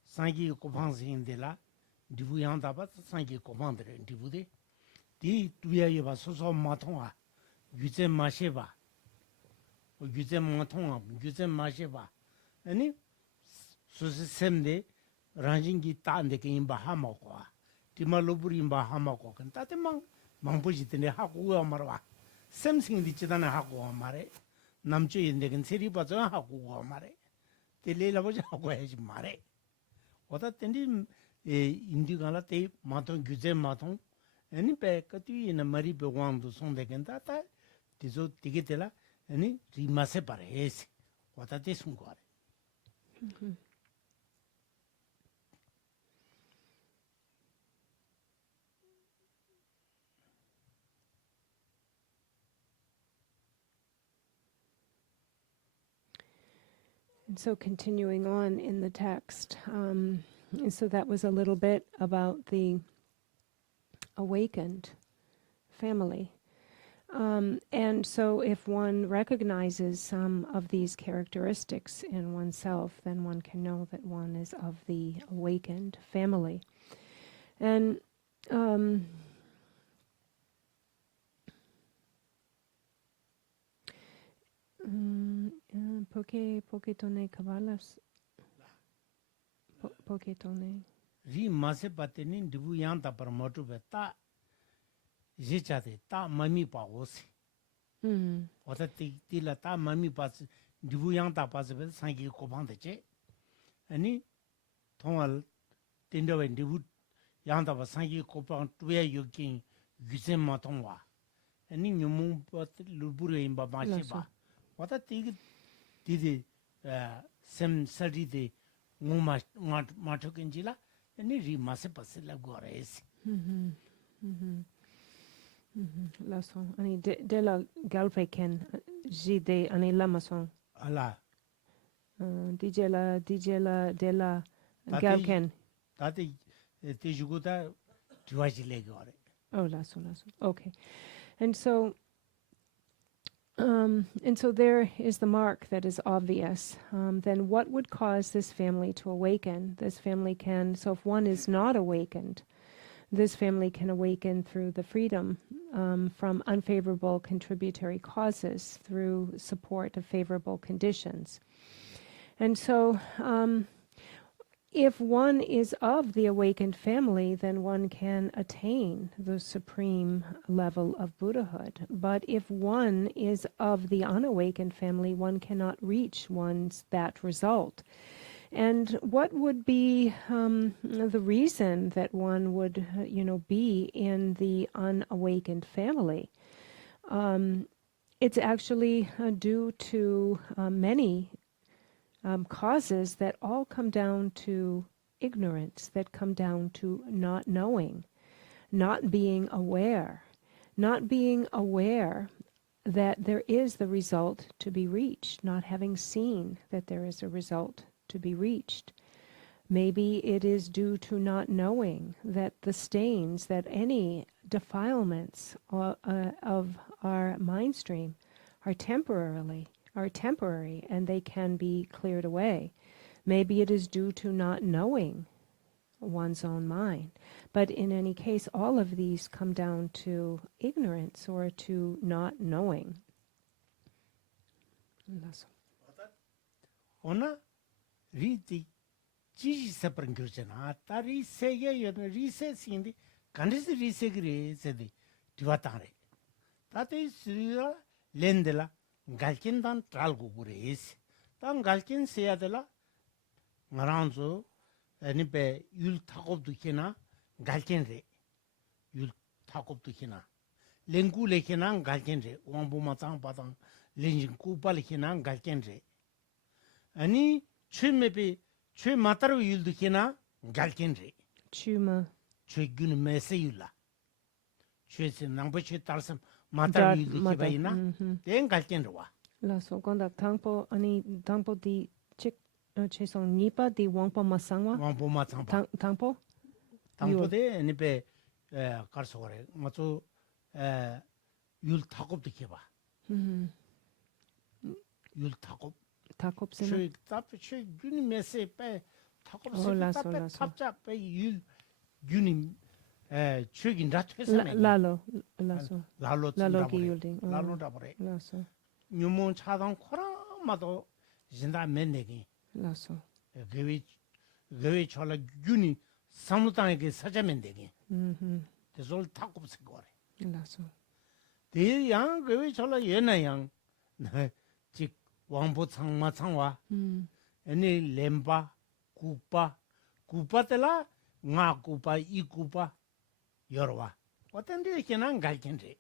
sangi ko phangsin de la dibu yang ta pa sangi ko phang de dibu de di tuya ye ba so so ma thong a yuze ma she ba o yuze ma thong a yuze ma she ba ani so se semde ranjingi ta de ke imba ha ma ko Timaluburi imba hama ko kan tate mangpuji tene haku amarwa semsing di chidana haku amare namcho yende kan seri bazo haku amare tele labo haku heji mare oda tendi indi gala te matong gyuze matong ani pe kati ina mari pe wangdu sonde kan tata tizo tigitela ani rimase pare esi oda te sungware. And so continuing on in the text, and so that was a little bit about the awakened family. And so if one recognizes some of these characteristics in oneself, then one can know that one is of the awakened family. And Poketone Kavalas. Poketone. ri mase pateni dibu yang ta promote beta jechate ta mami pa osi oda ti la ta mami pa dibu yang ta pa se sangi ko bang de che ani tongal tindo wen dibu yang ta pa sangi ko bang tuya yokin yusen ma tongwa ani nyumu pa luburu imba ma che ba oda ti di sem sari de nguma ma tokenji la ani ri mase pase la gores Lason. Ani de la galpeken jide ani lamason. ala DJ la de la galken. tate te juguta tuaji le gore Oh, lason. Okay. And so there is the mark that is obvious. Then what would cause this family to awaken? This family can, so if one is not awakened, this family can awaken through the freedom from unfavorable contributory causes, through support of favorable conditions. And so if one is of the awakened family, then one can attain the supreme level of Buddhahood. But if one is of the unawakened family, one cannot reach that result. And what would be the reason that one would, be in the unawakened family? It's actually due to many causes that all come down to ignorance, that come down to not knowing, not being aware that there is the result to be reached, not having seen that there is a result to be reached. Maybe it is due to not knowing that the stains, that any defilements of our mind stream are temporary and they can be cleared away. Maybe it is due to not knowing one's own mind. But in any case, all of these come down to ignorance or to not knowing. ona riti ji sepran gyurjana tari sege yon rise sindi kandis rise gre sedi diwatare tate sira lendela galkin dan tral gugures tan galkin seyadela ngaranzo ani be yul takob dukena galkin re yul takob dukena lengu lekena galkin re wambu matang patang lenjin kupa lekena galkin re ani chmepe chwe mataru yuldu kena galkin re Chuma. chwe gun mese yulla chwe se nangpo chwe tarsam mataru yuldu kibayina ten galkin re wa Laso kondak tangpo di chik chesong nipa di wangpo masangwa. wangpo matang pa Tangpo? tangpo de ani pe karso gore mato yul takob de kiba yul takob Takop sina. chwe tap chwe gun mese pe takob Oh, se laso, tap laso. tapcha pe yul gun chwe gin rat hesame Lalo. Laso. lalo Lalo tsundabore ki yulding. lalo dabore Laso. nyumon chadang khoramato jinda mennegi Laso. gewe chola gyuni samutangege sajamendegi tesol takupse gore Laso. de yang gewe chola yena yang 직 왕보 창마 창와 아니 렘바 구파텔라 nga kupa I kupa yorwa watende kenan galkenre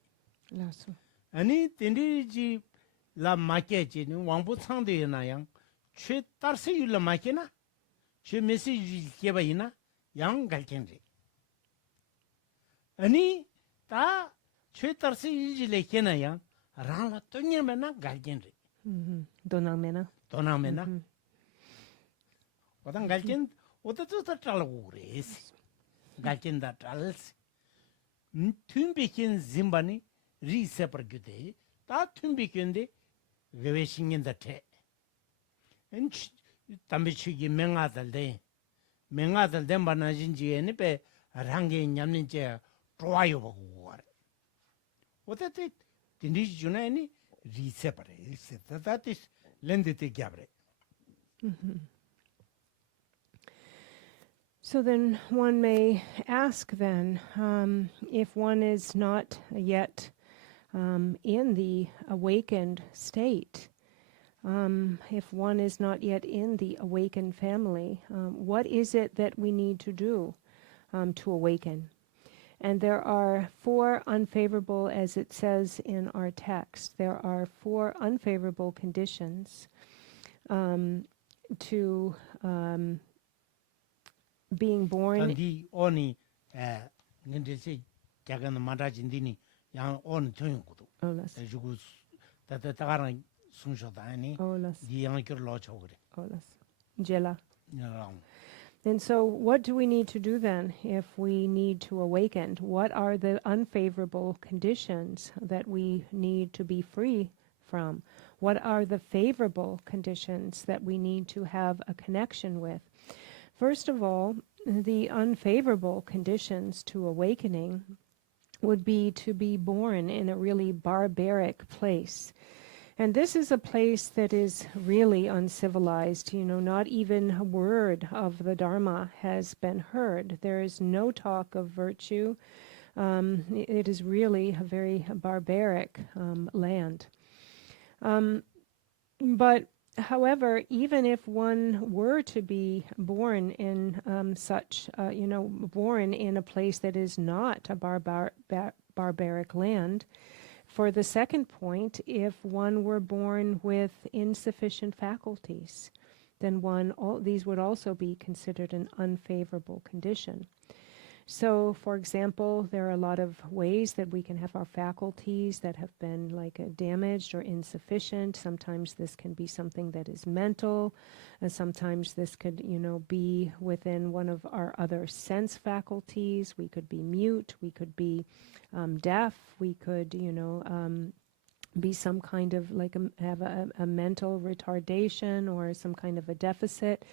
Laso. ani tendi ji la make ji ni wangbu changde na yang che tarse yul make na che message ke ba ina yang galkenre ani ta che tarse yul ji le kena yang ran la tonye mena galkenre Donamena. donamena wadan galken 오다도 달라고 그래스 갈긴다 달스 튠비킨 짐바니 리세퍼 규데 다 tum비견데 gewe shingin da te en tambi chigi menga dal de bana jinji ne pe range nyamnin che twayo ba war otate tindi juna ni reseper that is lende te gabre. So then one may ask then, if one is not yet in the awakened state, if one is not yet in the awakened family, what is it that we need to do to awaken? And there are 4 unfavorable, as it says in our text, there are 4 unfavorable conditions to being born. Tandi oni ngende se jagan manda jindini yang on toyon kudu. Olas. Jugu tata tagaran sunsho dani. Olas. Di yang kir lo chogre. Olas. Jela. No. And so what do we need to do then if we need to awaken? What are the unfavorable conditions that we need to be free from? What are the favorable conditions that we need to have a connection with? First of all, the unfavorable conditions to awakening would be to be born in a really barbaric place. And this is a place that is really uncivilized. Not even a word of the Dharma has been heard. There is no talk of virtue. It is really a very barbaric land. But however, even if one were to be born in born in a place that is not a barbaric land, for the second point, if one were born with insufficient faculties, then these would also be considered an unfavorable condition. So, for example, there are a lot of ways that we can have our faculties that have been damaged or insufficient. Sometimes this can be something that is mental, and sometimes this could, be within one of our other sense faculties. We could be mute, we could be deaf, we could, be some kind of have a mental retardation or some kind of a deficit.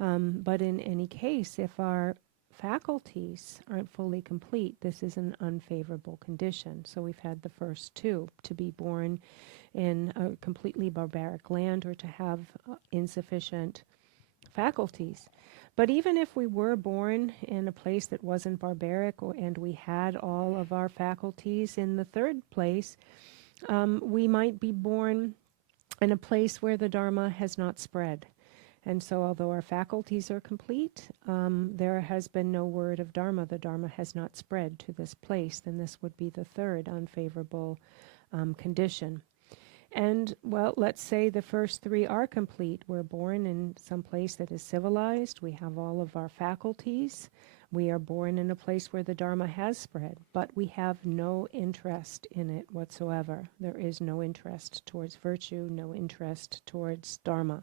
But in any case, if our faculties aren't fully complete, this is an unfavorable condition. So we've had the first 2, to be born in a completely barbaric land or to have insufficient faculties. But even if we were born in a place that wasn't barbaric and we had all of our faculties, in the third place, we might be born in a place where the Dharma has not spread. And so although our faculties are complete, there has been no word of Dharma. The Dharma has not spread to this place. Then this would be the third unfavorable condition. And, well, let's say the first 3 are complete. We're born in some place that is civilized. We have all of our faculties. We are born in a place where the Dharma has spread, but we have no interest in it whatsoever. There is no interest towards virtue, no interest towards Dharma.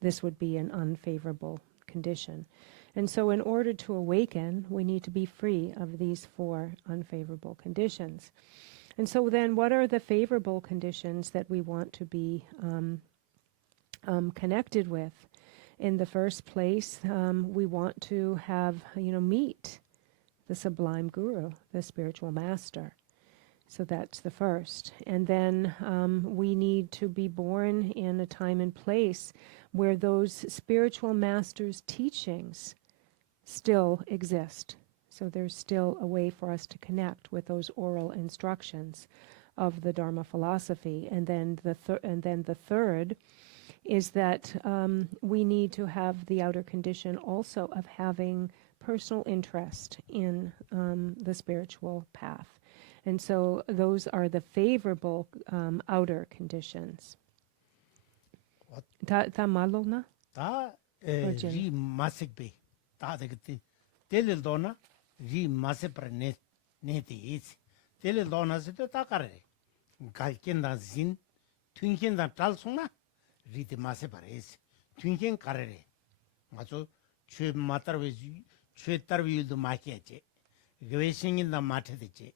This would be an unfavorable condition. And so in order to awaken, we need to be free of these 4 unfavorable conditions. And so then what are the favorable conditions that we want to be connected with? In the first place, we want to meet the sublime guru, the spiritual master. So that's the first. And then we need to be born in a time and place where those spiritual masters' teachings still exist. So there's still a way for us to connect with those oral instructions of the Dharma philosophy. And then the third is that we need to have the outer condition also of having personal interest in the spiritual path. And so those are the favorable outer conditions. Ta malona? Ta ri masik be. Ta de telil dona ri masipra ne ti is. Telil dona se ta kare. Galkin da zin twinkin da tal sona ri de masipra is. Twinkin kare. Maso chue matarwe chue tarwi du makiache. Gwe singin da mathe de che.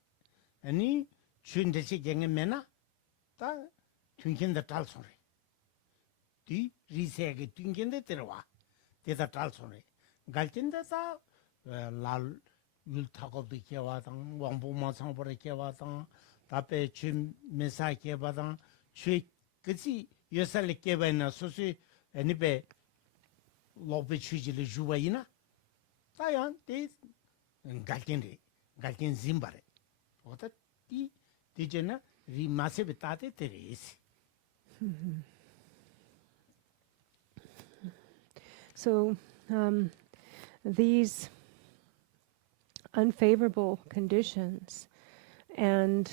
Ani 춘데시 갱에메나 다 튕긴다 달소리 뒤 리세게 튕긴데 들어와 대다 달소리 갈진데다 랄 율타고 비케와당 왕부마 상보레 케와당 답에 준 메사 케와당 취 그지 여살리 케바나 소시 애니베 로베 취지를 주와이나 다양 데 갈진 짐바레 어다 이 디제나 리마세 비타테 테레스. So these unfavorable conditions, and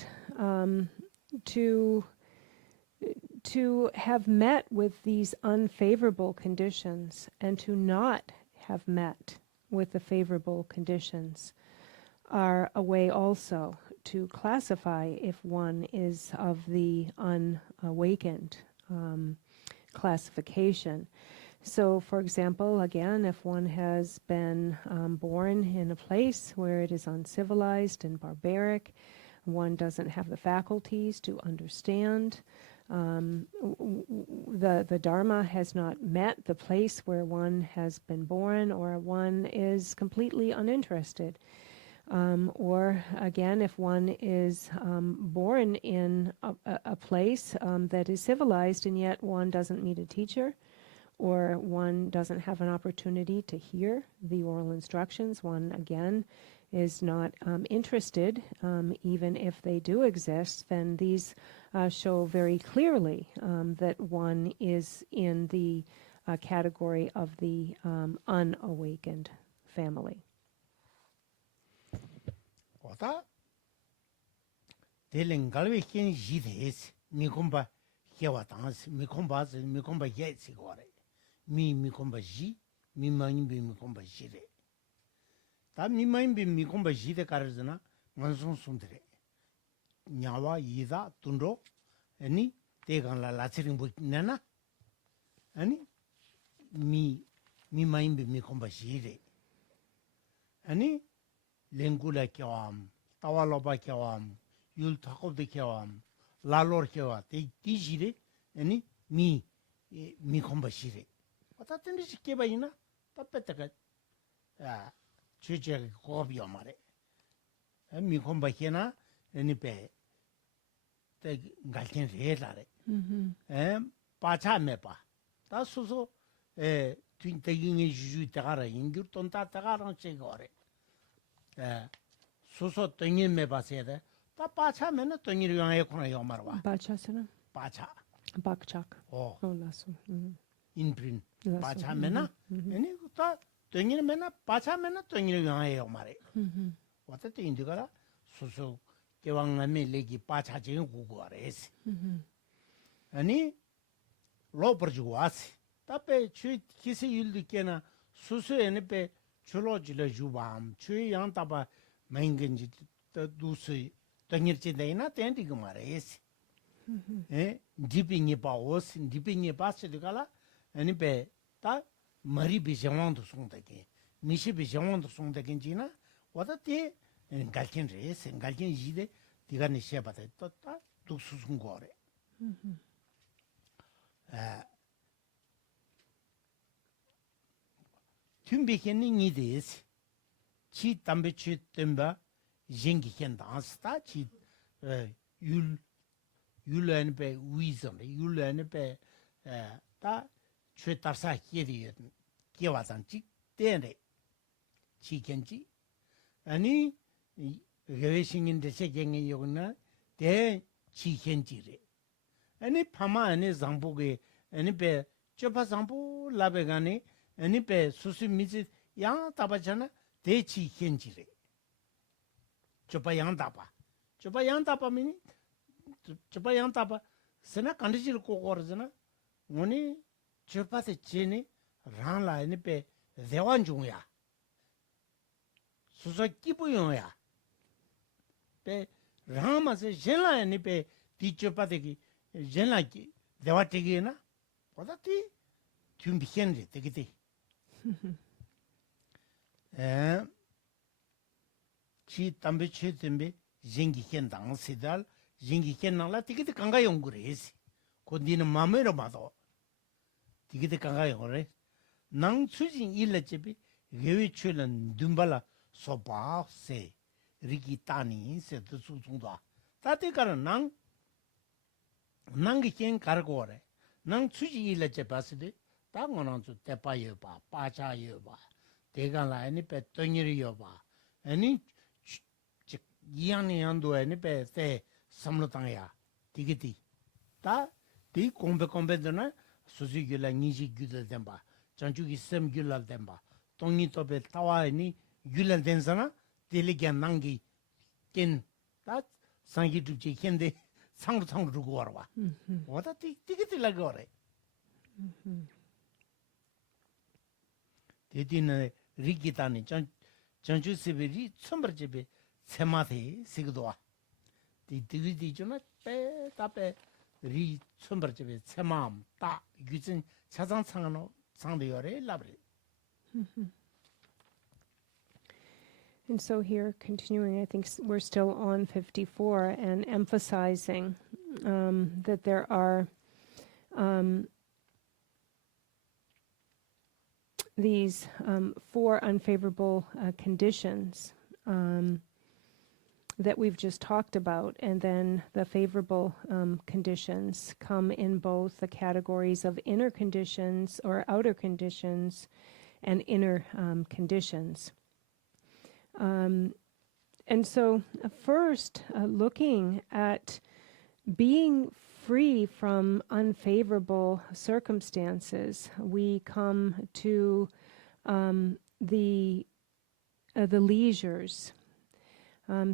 to have met with these unfavorable conditions and to not have met with the favorable conditions are a way also to classify if one is of the unawakened classification. So, for example, again, if one has been born in a place where it is uncivilized and barbaric, one doesn't have the faculties to understand. The Dharma has not met the place where one has been born, or one is completely uninterested. Or again, if one is born in a place that is civilized and yet one doesn't meet a teacher, or one doesn't have an opportunity to hear the oral instructions, one again is not interested, even if they do exist, then these show very clearly that one is in the category of the unawakened family. 오다 델링갈위킨 지데스 미콤바 헤와당스 미콤바즈 미콤바 예치고레 미콤바 지 미마임비 미콤바 지레 다 미마임비 미콤바 지데 가르즈나 만송송드레 냐와 이다 둔로 아니 대간라 라치링 부나나 아니 미마임비 미콤바 지레 아니 랭구라 켜암 타왈로바 켜암 율타코드 켜암 라로르 켜와 디지레 아니 미콤바 지레 어떻든 시켜봐이나 답답하게 아 주제 고비요 말에 미콤바케나 애니페 때 갈긴 레라레 빠차메바 다 수수 에 튠테깅이 주주 따가라 인규 돈다 따가라 제거래 수수 땡이 메바세데 다 빠차면은 땡이를 향해 코나요 말와 Bachasana? 빠차 Bakchak. 오 Lasso. 인프린 빠차면은 아니 다 땡이면은 빠차면은 땡이를 향해 말해 어떻게 인디가라 수수 개왕남의 레기 빠차진 구구아레스 아니 로버주 와스 답에 취 기세 일들께나 수수에는 배 줄어질러 주밤 취 양답아 맹근지 두스 땡일지대나 땡디고 말레스 에 디빙이 바오스 디빙이 바스들가라 아니 배다 머리 비정왕도 송다게 미시 비정왕도 송다게지나 어떻게 갈긴 레스 갈긴 지데 디가 니셔바다 또다 독수순 거래 튠비켄니 니데스 치 담베 치 템바 징기켄 단스타 치 율렌베 위즈네 율렌베 다 최다사 키디 기와산지 때네 치켄지 아니 레싱인데 세경이 요나 대 치켄지레 아니 파마 아니 장보게 아니 배 쩌파 장보 라베가니 아니 배 수수 미지 양 따바잖아 대 치켄지레 쩌파 양 따바 미니 쩌파 양 따바 세나 간디질 고거르잖아 오니 쩌파세 제니 랑라 아니 배 대완 중이야 수수 기부용이야 배 라마세 젠라 아니 배 디쩌파데기 젠라기 대화되기나 보다티 튠비켄데 되기데 치 담베 치 템베 징기켄 당시달 징기 깼나라 되게 강가용 그래지 고디는 마음으로 봐도 되게 강가용 그래 낭 추진 일레집이 예외 출은 둔발라 소바세 리기 따니 세도 수중도 다때가는 낭 낭기 깬 가르고 그래 낭 추진 일레집 봤을 당원한 주 대파여 봐 빠자여 봐 대간라 아니 배 덩이려 봐 아니 이안이 안도 아니 배세 삼로당야 디기디 다디 공배공배드나 수지길라 니지 규들 됨바 전주기 셈 귤랄 됨바 동니 또배 타와니 귤랄 된사나 딜리게 난기 낀다 상기 두지 켄데 상로 두고 와라 와다 디기딜라 거래 대디는 리기다니 전주시비리 첨버집에 세마세 시그도와 디디디잖아 빼다빼 리 첨버집에 세마음 다 유진 차장상으로 상대열에 라브리. And so here, continuing, I think we're still on 54 and emphasizing that there are these 4 unfavorable conditions that we've just talked about, and then the favorable conditions come in both the categories of inner conditions or outer conditions and inner conditions. And so first, looking at being free from unfavorable circumstances, we come to the leisures.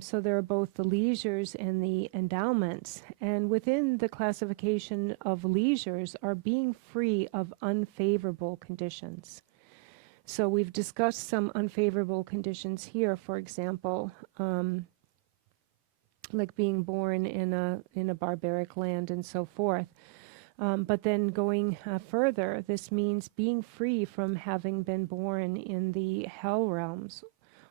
So there are both the leisures and the endowments. And within the classification of leisures are being free of unfavorable conditions. So we've discussed some unfavorable conditions here, for example, like being born in a barbaric land and so forth. But then going further, this means being free from having been born in the hell realms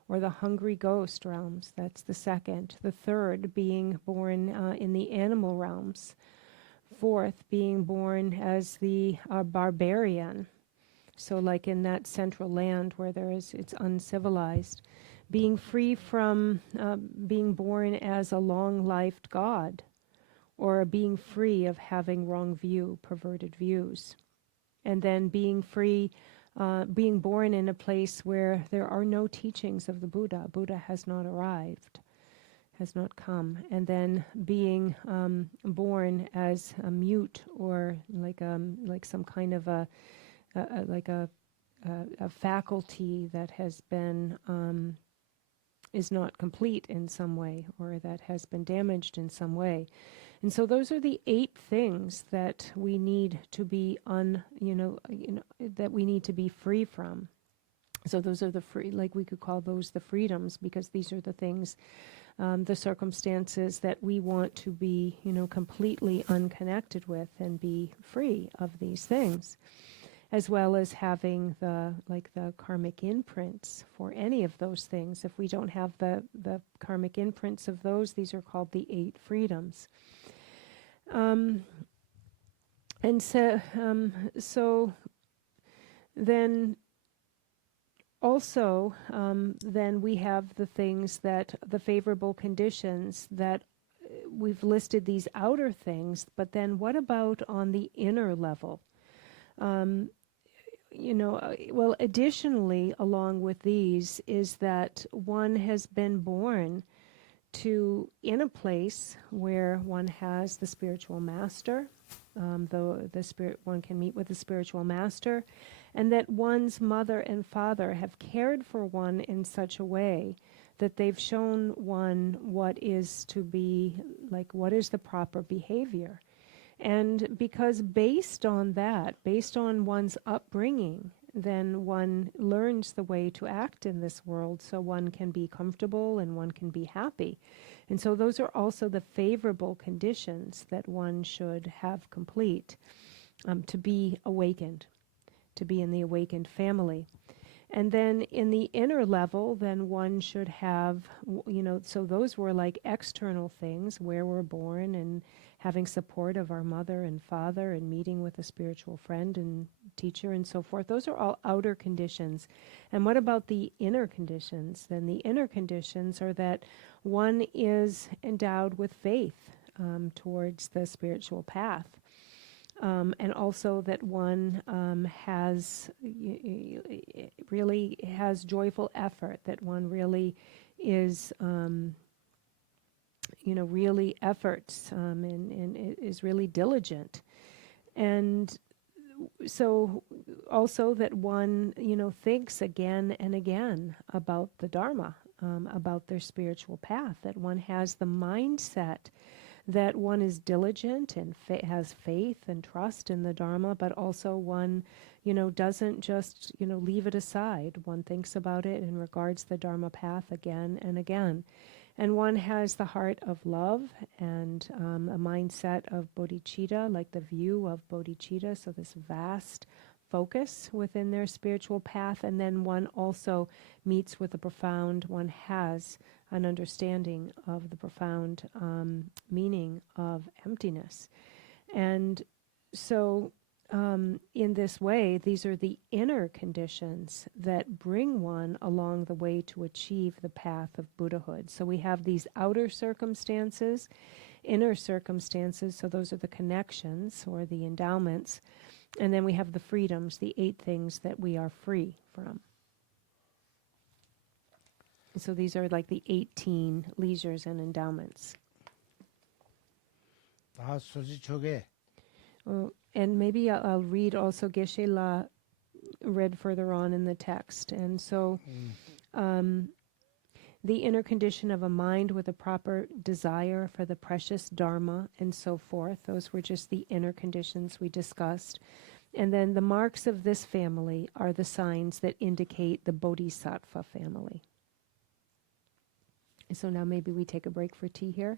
or the hungry ghost realms. That's the second. The third, being born in the animal realms. Fourth, being born as the barbarian. So like in that central land where it's uncivilized. Being free from being born as a long-lived god, or being free of having wrong view, perverted views. And then being free, being born in a place where there are no teachings of the Buddha. Buddha has not arrived, has not come. And then being born as a mute, or like some kind of a faculty that has been is not complete in some way, or that has been damaged in some way. And so those are the 8 things that we need to be that we need to be free from. So those are the free, like we could call those the freedoms, because these are the things, the circumstances that we want to be, completely unconnected with and be free of these things, as well as having the karmic imprints for any of those things. If we don't have the karmic imprints of those, these are called the 8 freedoms. And so then also then we have the things that the favorable conditions that we've listed, these outer things, but then what about on the inner level? Well, additionally, along with these, is that one has been born in a place where one has the spiritual master, one can meet with the spiritual master, and that one's mother and father have cared for one in such a way that they've shown one what is the proper behavior. And because based on one's upbringing, then one learns the way to act in this world, so one can be comfortable and one can be happy. And so those are also the favorable conditions that one should have complete to be awakened, to be in the awakened family. And then in the inner level, then one should have, so those were like external things, where we're born and having support of our mother and father and meeting with a spiritual friend and teacher and so forth. Those are all outer conditions. And what about the inner conditions? Then the inner conditions are that one is endowed with faith towards the spiritual path. And also that one really has joyful effort, that one really is, really efforts and is really diligent. And so also that one, thinks again and again about the Dharma, about their spiritual path, that one has the mindset that one is diligent and has faith and trust in the Dharma, but also one, doesn't just, leave it aside. One thinks about it and regards the Dharma path again and again. And one has the heart of love and a mindset of bodhicitta, like the view of bodhicitta, so this vast focus within their spiritual path. And then one also meets with the profound, one has an understanding of the profound meaning of emptiness. And so in this way, these are the inner conditions that bring one along the way to achieve the path of Buddhahood. So we have these outer circumstances, inner circumstances, so those are the connections or the endowments. And then we have the freedoms, the 8 things that we are free from. So these are like the 18 leisures and endowments. 다 소지촉에 And maybe I'll read also Geshe La read further on in the text. And so the inner condition of a mind with a proper desire for the precious Dharma and so forth, those were just the inner conditions we discussed. And then the marks of this family are the signs that indicate the Bodhisattva family. So now maybe we take a break for tea here.